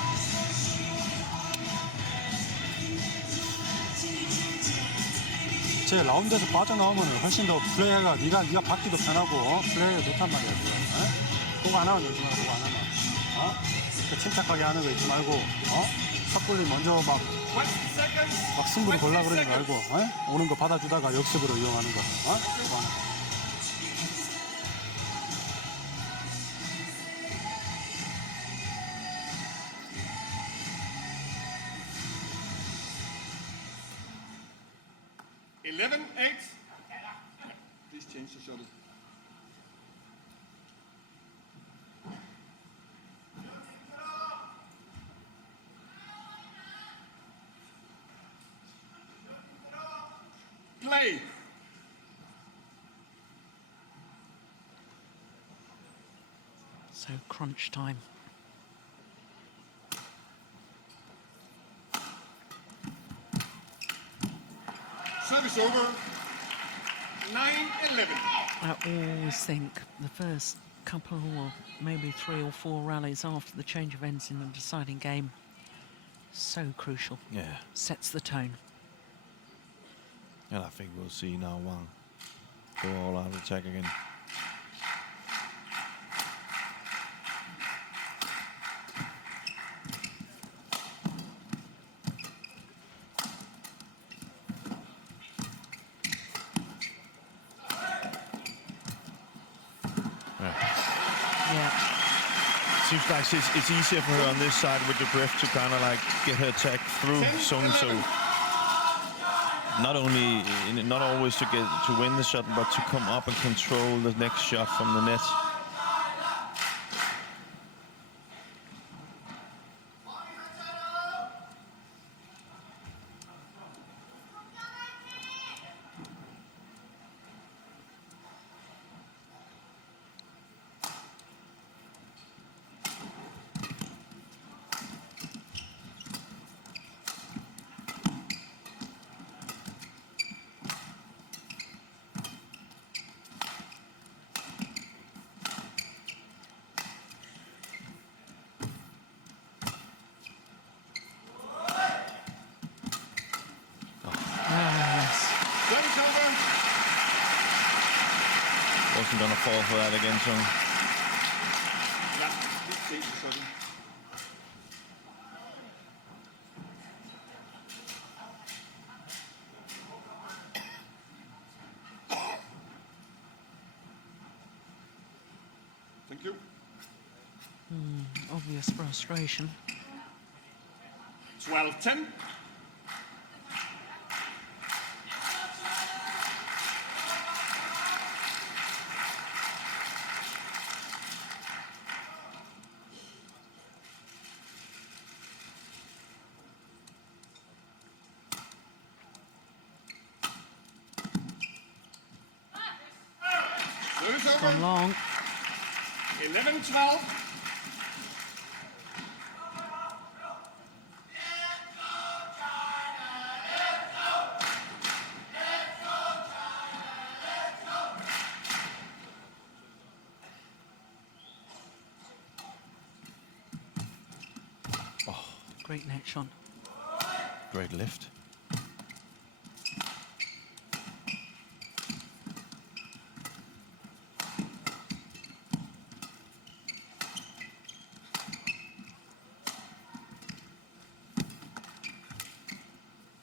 제 라운드에서 빠져나오면 훨씬 더 플레이가 네가 받기도 편하고 플레이가 좋단 말이야. 그거 안 하면 요즘에 그거 안 하면 침착하게 하는 거 잊지 말고 섣불리 먼저 막 승부를 걸라 그러지 말고 오는 거 받아주다가 역습으로 이용하는 거. 그거 하나. Please change the shuttle. Play. So crunch time. Service over. 9-11. I always think the first couple or maybe 3 or 4 rallies after the change of ends in the deciding game, so crucial. Yeah. Sets the tone. And I think we'll see now Wang go all out attack again. Seems like it's easier for her on this side with the drift to kind of like get her attack through Sung. So not always to win the shot, but to come up and control the next shot from the net. Wasn't gonna fall for that again, Sung. Thank you. Obvious frustration. 12-10. It's gone long. 11-12. Great net shot. Great lift.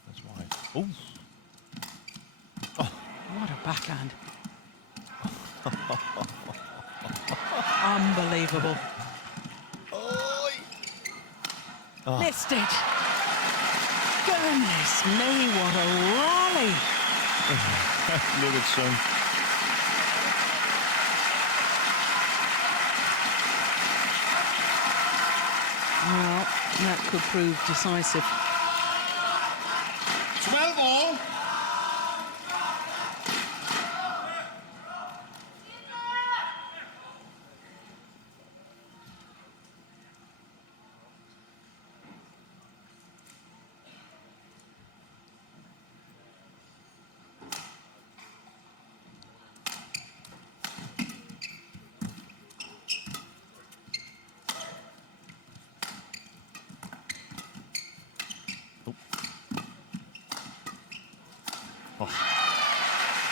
That's wide. Oh. What a backhand. Unbelievable. Missed it. Goodness me, what a rally. Look at Sung. Well, that could prove decisive. 12-all.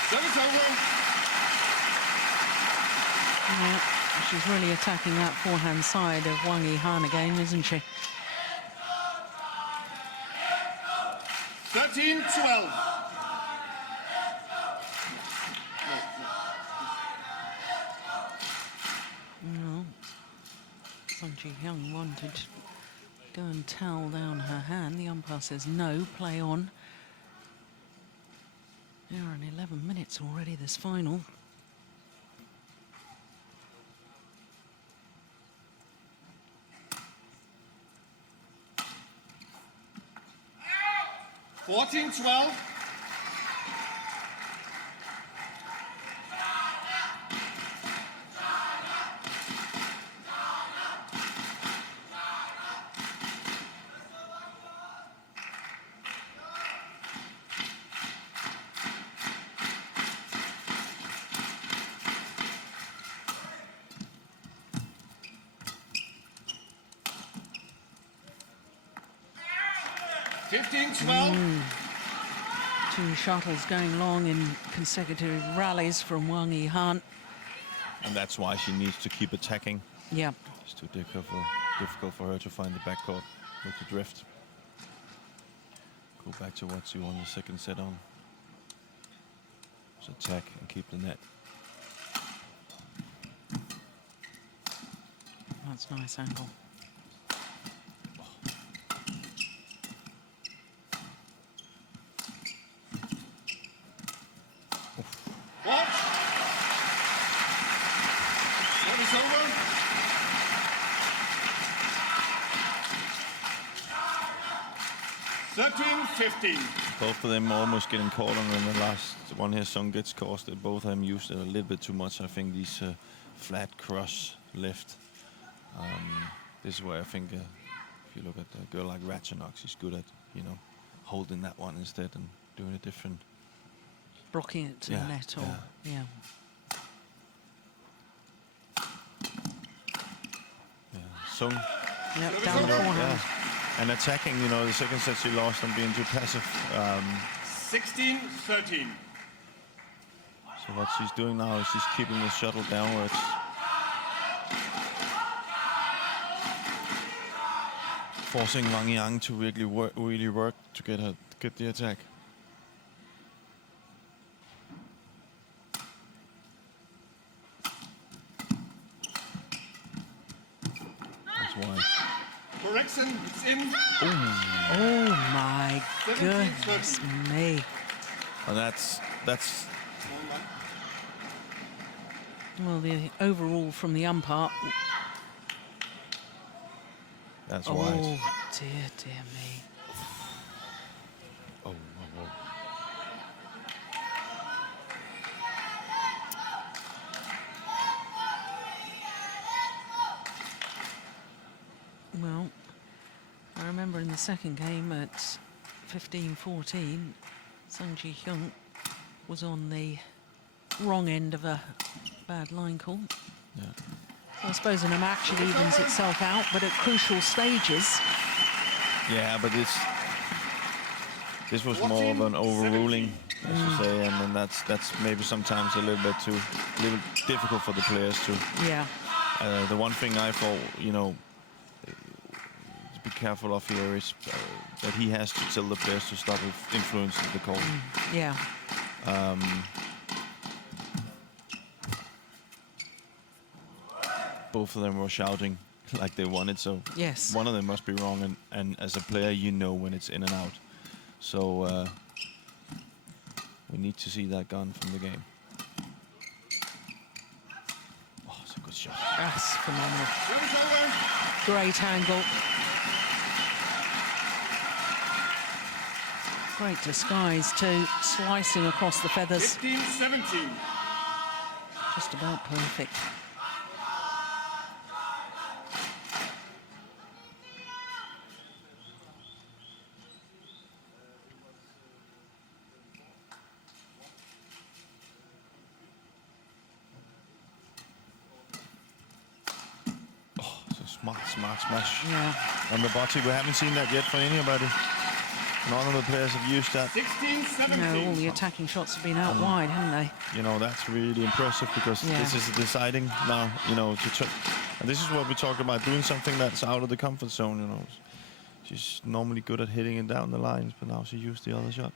Service over. Yeah, she's really attacking that forehand side of Wang Yihan again, isn't she? 13-12. No. Sung Ji-hyun wanted to go and towel down her hand. The umpire says no, play on. Hour and 11 minutes already, this final. Fourteen, 12. Two shuttles going long in consecutive rallies from Wang Yihan. And that's why she needs to keep attacking. Yeah. It's too difficult for her to find the backcourt with the drift. Go back to what she won the second set on. Just attack and keep the net. That's a nice angle. Watch. Service over. 13-15. Both of them almost getting caught on in the last one here. Sung gets caught. Both of them used it a little bit too much. I think these flat cross left. This is where I think if you look at a girl like Ratchenok, she's good at, you know, holding that one instead and doing a different. Blocking it to the net or, yeah. Sung. Yep, down the corner. Yeah. And attacking, you know, the second set she lost on being too passive. 16-13. So what she's doing now is she's keeping the shuttle downwards. Forcing Wang Yihan to really work to get the attack. That's why. Correction, it's in. Oh my goodness me. And that's Well, the overall from the umpire. wide. Oh dear me. Oh. Well, I remember in the second game at 15-14, Sung Ji-hyun was on the wrong end of a bad line call. Yeah. So I suppose in a match it evens itself out, but at crucial stages. Yeah, but this was more of an overruling, I should say, and then that's maybe sometimes a little difficult for the players to. Yeah. The one thing I thought, you know, to be careful of here is that he has to tell the players to stop influencing the call. Yeah. Both of them were shouting like they wanted, so Yes. one of them must be wrong, and as a player you know when it's in and out. So we need to see that gone from the game. Oh, it's a good shot. That's phenomenal. Service over. Great angle. Great disguise too, slicing across the feathers. 15-17. Just about perfect. Smart smash. Yeah. On the body, we haven't seen that yet for anybody. None of the players have used that. 16-17. No, all the attacking shots have been out wide, haven't they? You know, that's really impressive because this is deciding now, you know, and this is what we talked about, doing something that's out of the comfort zone, you know. She's normally good at hitting it down the lines, but now she used the other shot.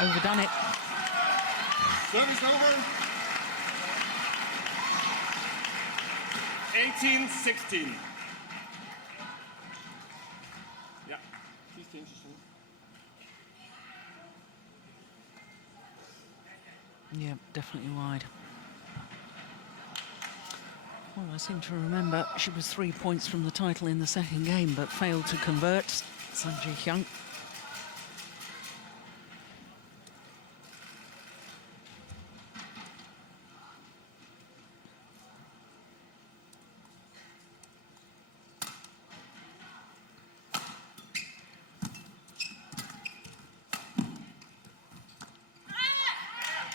Overdone it. Service over. 18-16. Yeah, please change the swing. Yeah, definitely wide. Well, I seem to remember she was 3 points from the title in the second game, but failed to convert. Sung Ji-hyun.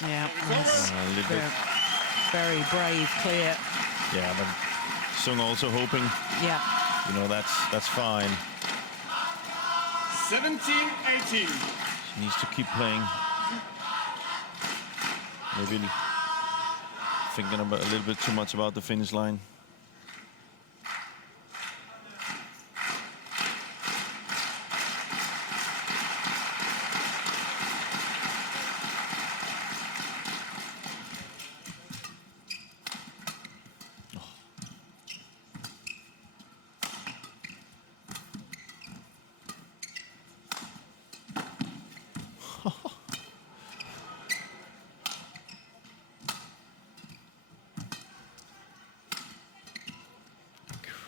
Yeah, nice. Very brave, clear. Yeah, but Sung also hoping. Yeah. You know, that's fine. 17-18. She needs to keep playing Maybe thinking about a little bit too much about the finish line.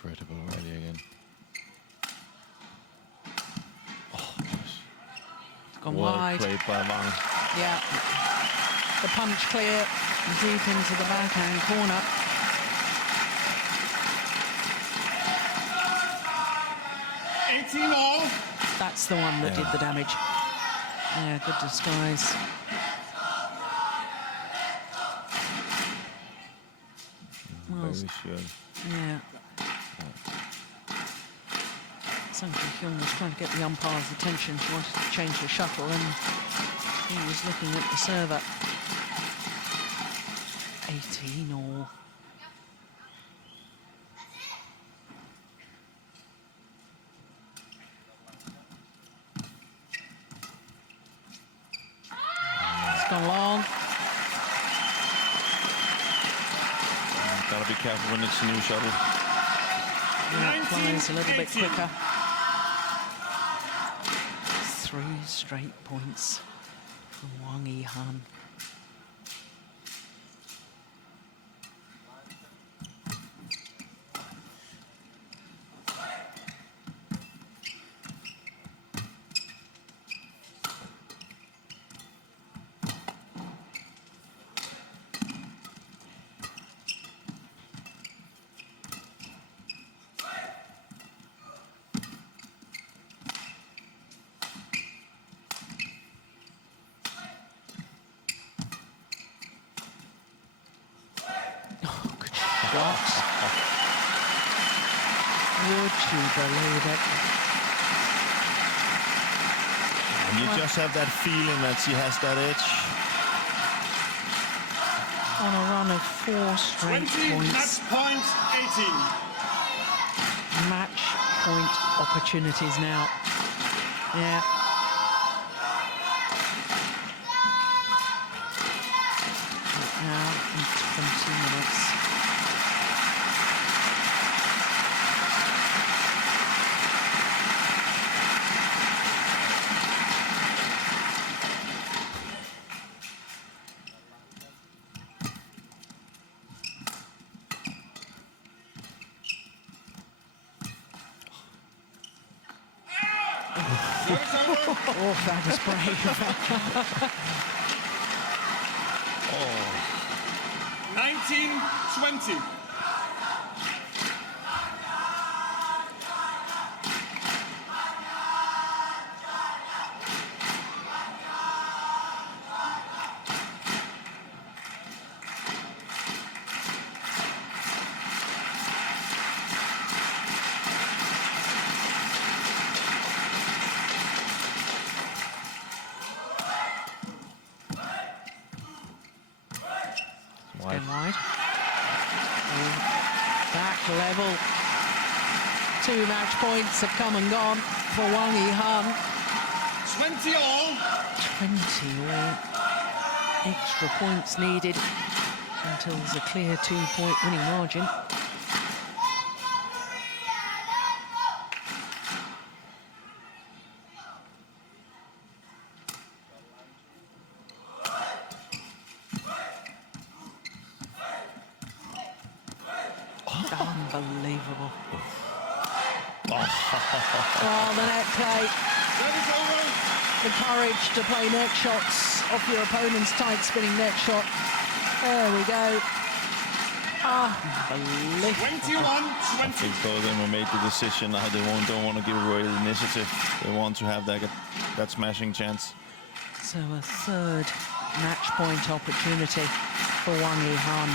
Incredible rally again. Oh, Gone well wide. played by Wang. Yeah. The punch clear deep into the backhand corner. All. That's the one that did the damage. Yeah, good disguise. Well, Very sure. yeah. Sung Ji-hyun was trying to get the umpire's attention. She wanted to change the shuttle, and he was looking at the server. 18 all. It's gone long. Gotta be careful when it's a new shuttle. Yeah, it flies a little bit quicker. 3 straight points from Wang Yihan. Would you believe it? And you just have that feeling that she has that edge. On a run of 4 straight 20 points. match point 18. Match point opportunities now. Yeah. Now in 20 minutes. Oh, that was brave. 19-20. Going wide. Back level. 2 match points have come and gone for Wang Yihan. 20 all. 20 all. Extra points needed until there's a clear 2-point winning margin. Unbelievable. Oh, the net play. Service over. The courage to play net shots off your opponent's tight spinning net shot. There we go. Unbelievable. 21-20. I think both of them have made the decision now. They don't want to give away the initiative. They want to have that smashing chance. So a 3rd match point opportunity for Wang Yihan.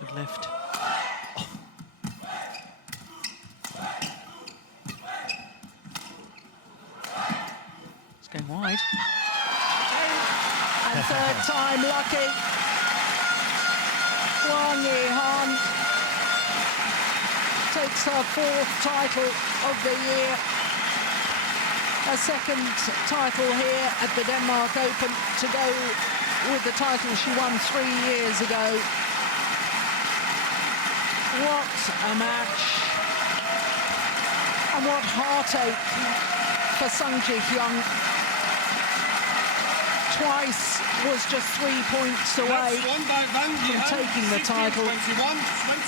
Good lift. wide. And third time lucky. Wang Yihan takes her 4th title of the year. A 2nd title here at the Denmark Open to go with the title she won 3 years ago. What a match. And what heartache for Hyun. Twice was just 3 points away Won by Wang Yihan, from taking the title. 21,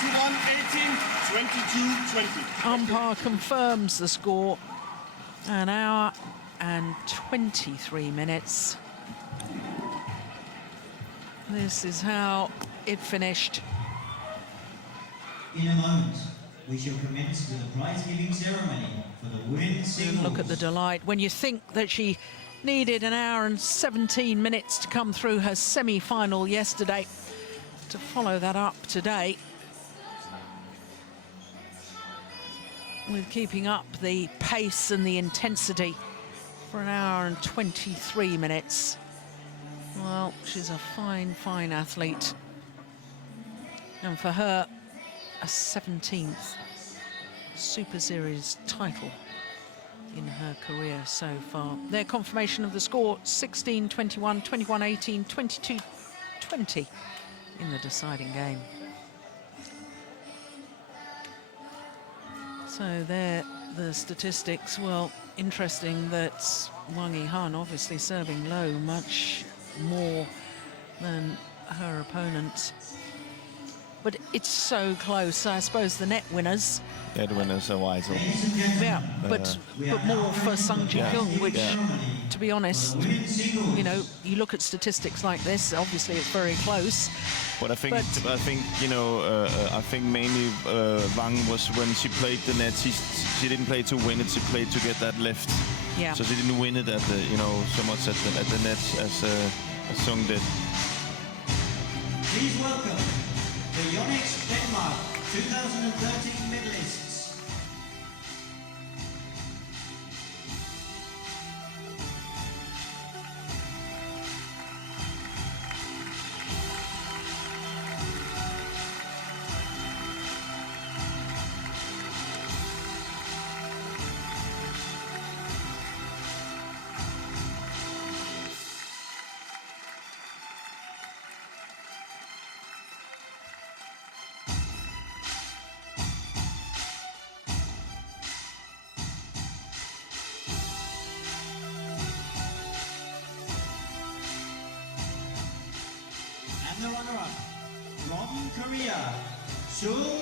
21, 18, 22, 20. Umpire confirms the score. An hour and 23 minutes. This is how it finished. In a moment, we shall commence with the prize-giving ceremony for the women's singles. Look at the delight when you think that she needed an hour and 17 minutes to come through her semi-final yesterday. To follow that up today with keeping up the pace and the intensity for an hour and 23 minutes. Well, she's a fine, fine athlete. And for her, a 17th Super Series title in her career so far. Their confirmation of the score, 16-21, 21-18, 22-20 in the deciding game. So there, the statistics. Well, interesting that Wang Yihan obviously serving low much more than her opponent. But it's so close. I suppose the net winners. Net winners are vital. Yeah, but more for Hyun, which, to be honest, you know, you look at statistics like this. Obviously, it's very close. But I think you know, I think mainly Wang was when she played the net. She didn't play to win it. She played to get that lift. Yeah. So she didn't win it at the, you know, so much at the net as Sung did. Please welcome the Yonex Denmark 2013 medalists. The runner-up from Korea, Hyun.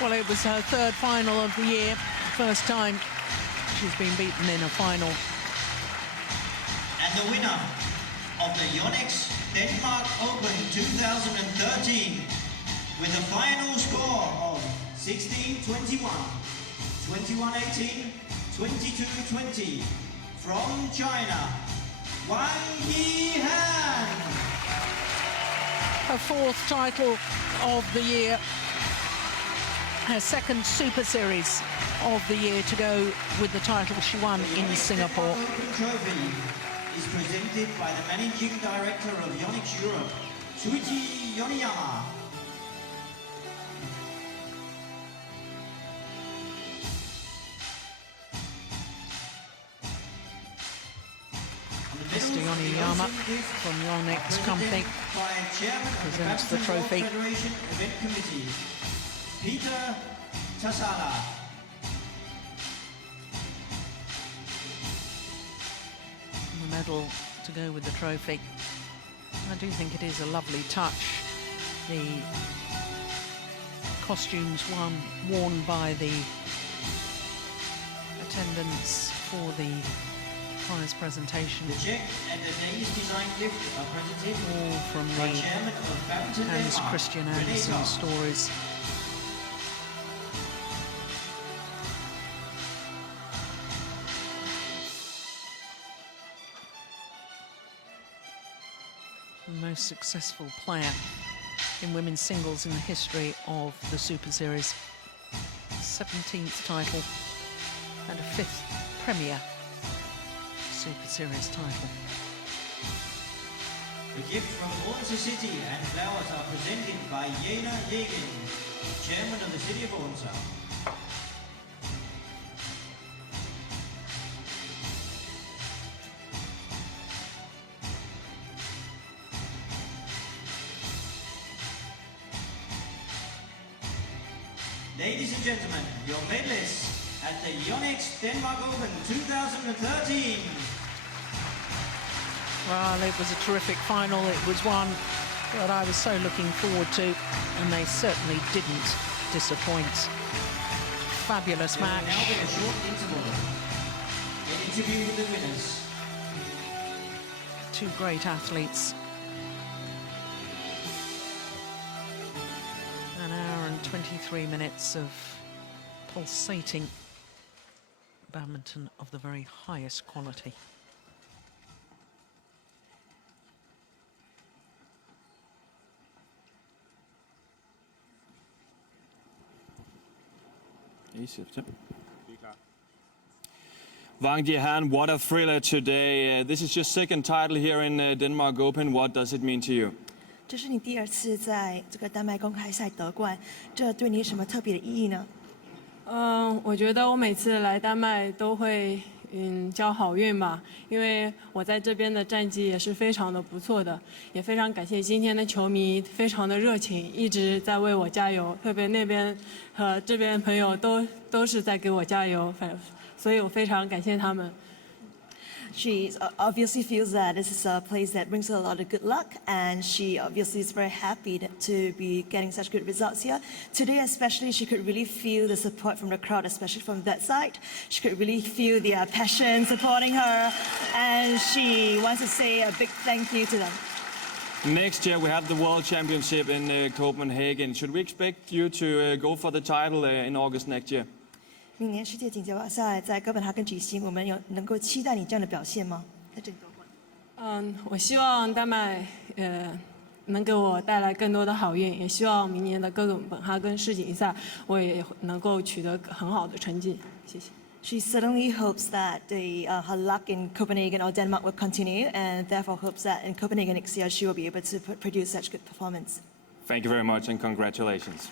Well, it was her 3rd final of the year. First time she's been beaten in a final. And the winner of the Yonex Denmark Open 2013 with a final score of 16-21, 21-18, 22-20 from China, Wang Yihan. Her 4th title of the year. Her 2nd Super Series of the year to go with the title she won in Singapore. The Open Trophy is presented by the Managing Director of Yonex Europe, Shuichi Yoneyama. Mr. Yoneyama from Yonex Company presents the trophy. Federation Event Committee, Peter Tasala. The medal to go with the trophy. I do think it is a lovely touch. The costumes worn by the attendants for the prize presentation. The Czech and the Danish design gift are presented all from by the Chairman of Badminton Hans Denmark, Christian René Andersen Koch. stories. The most successful player in women's singles in the history of the Super Series. 17th title. and a 5th Premier Super Series title. The gift from Odense City and flowers are presented by Yonex, Chairman of the City of Odense. Ladies and gentlemen, your medalists at the Yonex Denmark Open 2013. Well, it was a terrific final. It was one that I was so looking forward to, and they certainly didn't disappoint. Fabulous There will match. now be a short interval. An interview with the winners. Two great athletes. An hour and 23 minutes of pulsating badminton of the very highest quality. Wang Yihan, what a thriller today. This is your second title here in Denmark Open. What does it mean to you? 这是你第2次在这个丹麦公开赛得冠，这对你有什么特别的意义呢？我觉得我每次来丹麦都会交好运吧，因为我在这边的战绩也是非常的不错的，也非常感谢今天的球迷非常的热情，一直在为我加油，特别那边和这边朋友都是在给我加油，所以我非常感谢他们。She obviously feels that this is a place that brings her a lot of good luck, and she obviously is very happy to be getting such good results here. Today especially, she could really feel the support from the crowd, especially from that side. She could really feel their passion supporting her, and she wants to say a big thank you to them. Next year we have the World Championship in Copenhagen. Should we expect you to go for the title in August next year? 明年世界锦标赛在哥本哈根举行，我们能够期待你这样的表现吗？在这里夺冠。我希望丹麦能给我带来更多的好运，也希望明年的哥本哈根世锦赛我也能够取得很好的成绩。谢谢。She certainly hopes that her luck in Copenhagen or Denmark will continue, and therefore hopes that in Copenhagen next year she will be able to produce such good performance. Thank you very much and congratulations.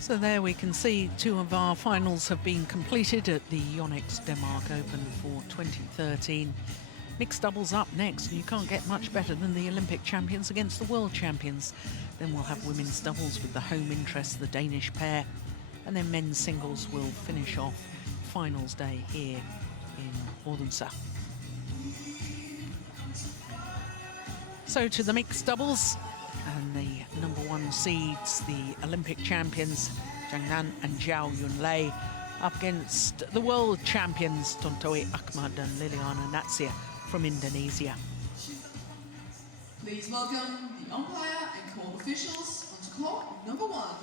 So there we can see two of our finals have been completed at the Yonex Denmark Open for 2013. Mixed doubles up next. You can't get much better than the Olympic champions against the world champions. Then we'll have women's doubles with the home interest, the Danish pair. And then men's singles will finish off finals day here in Odense. So to the mixed doubles. And the #1 seeds, the Olympic champions, Zhang Nan and Zhao Yunlei, up against the world champions, Tontowi Ahmad and Liliana Natsir from Indonesia. Please welcome the umpire and court officials onto court #1.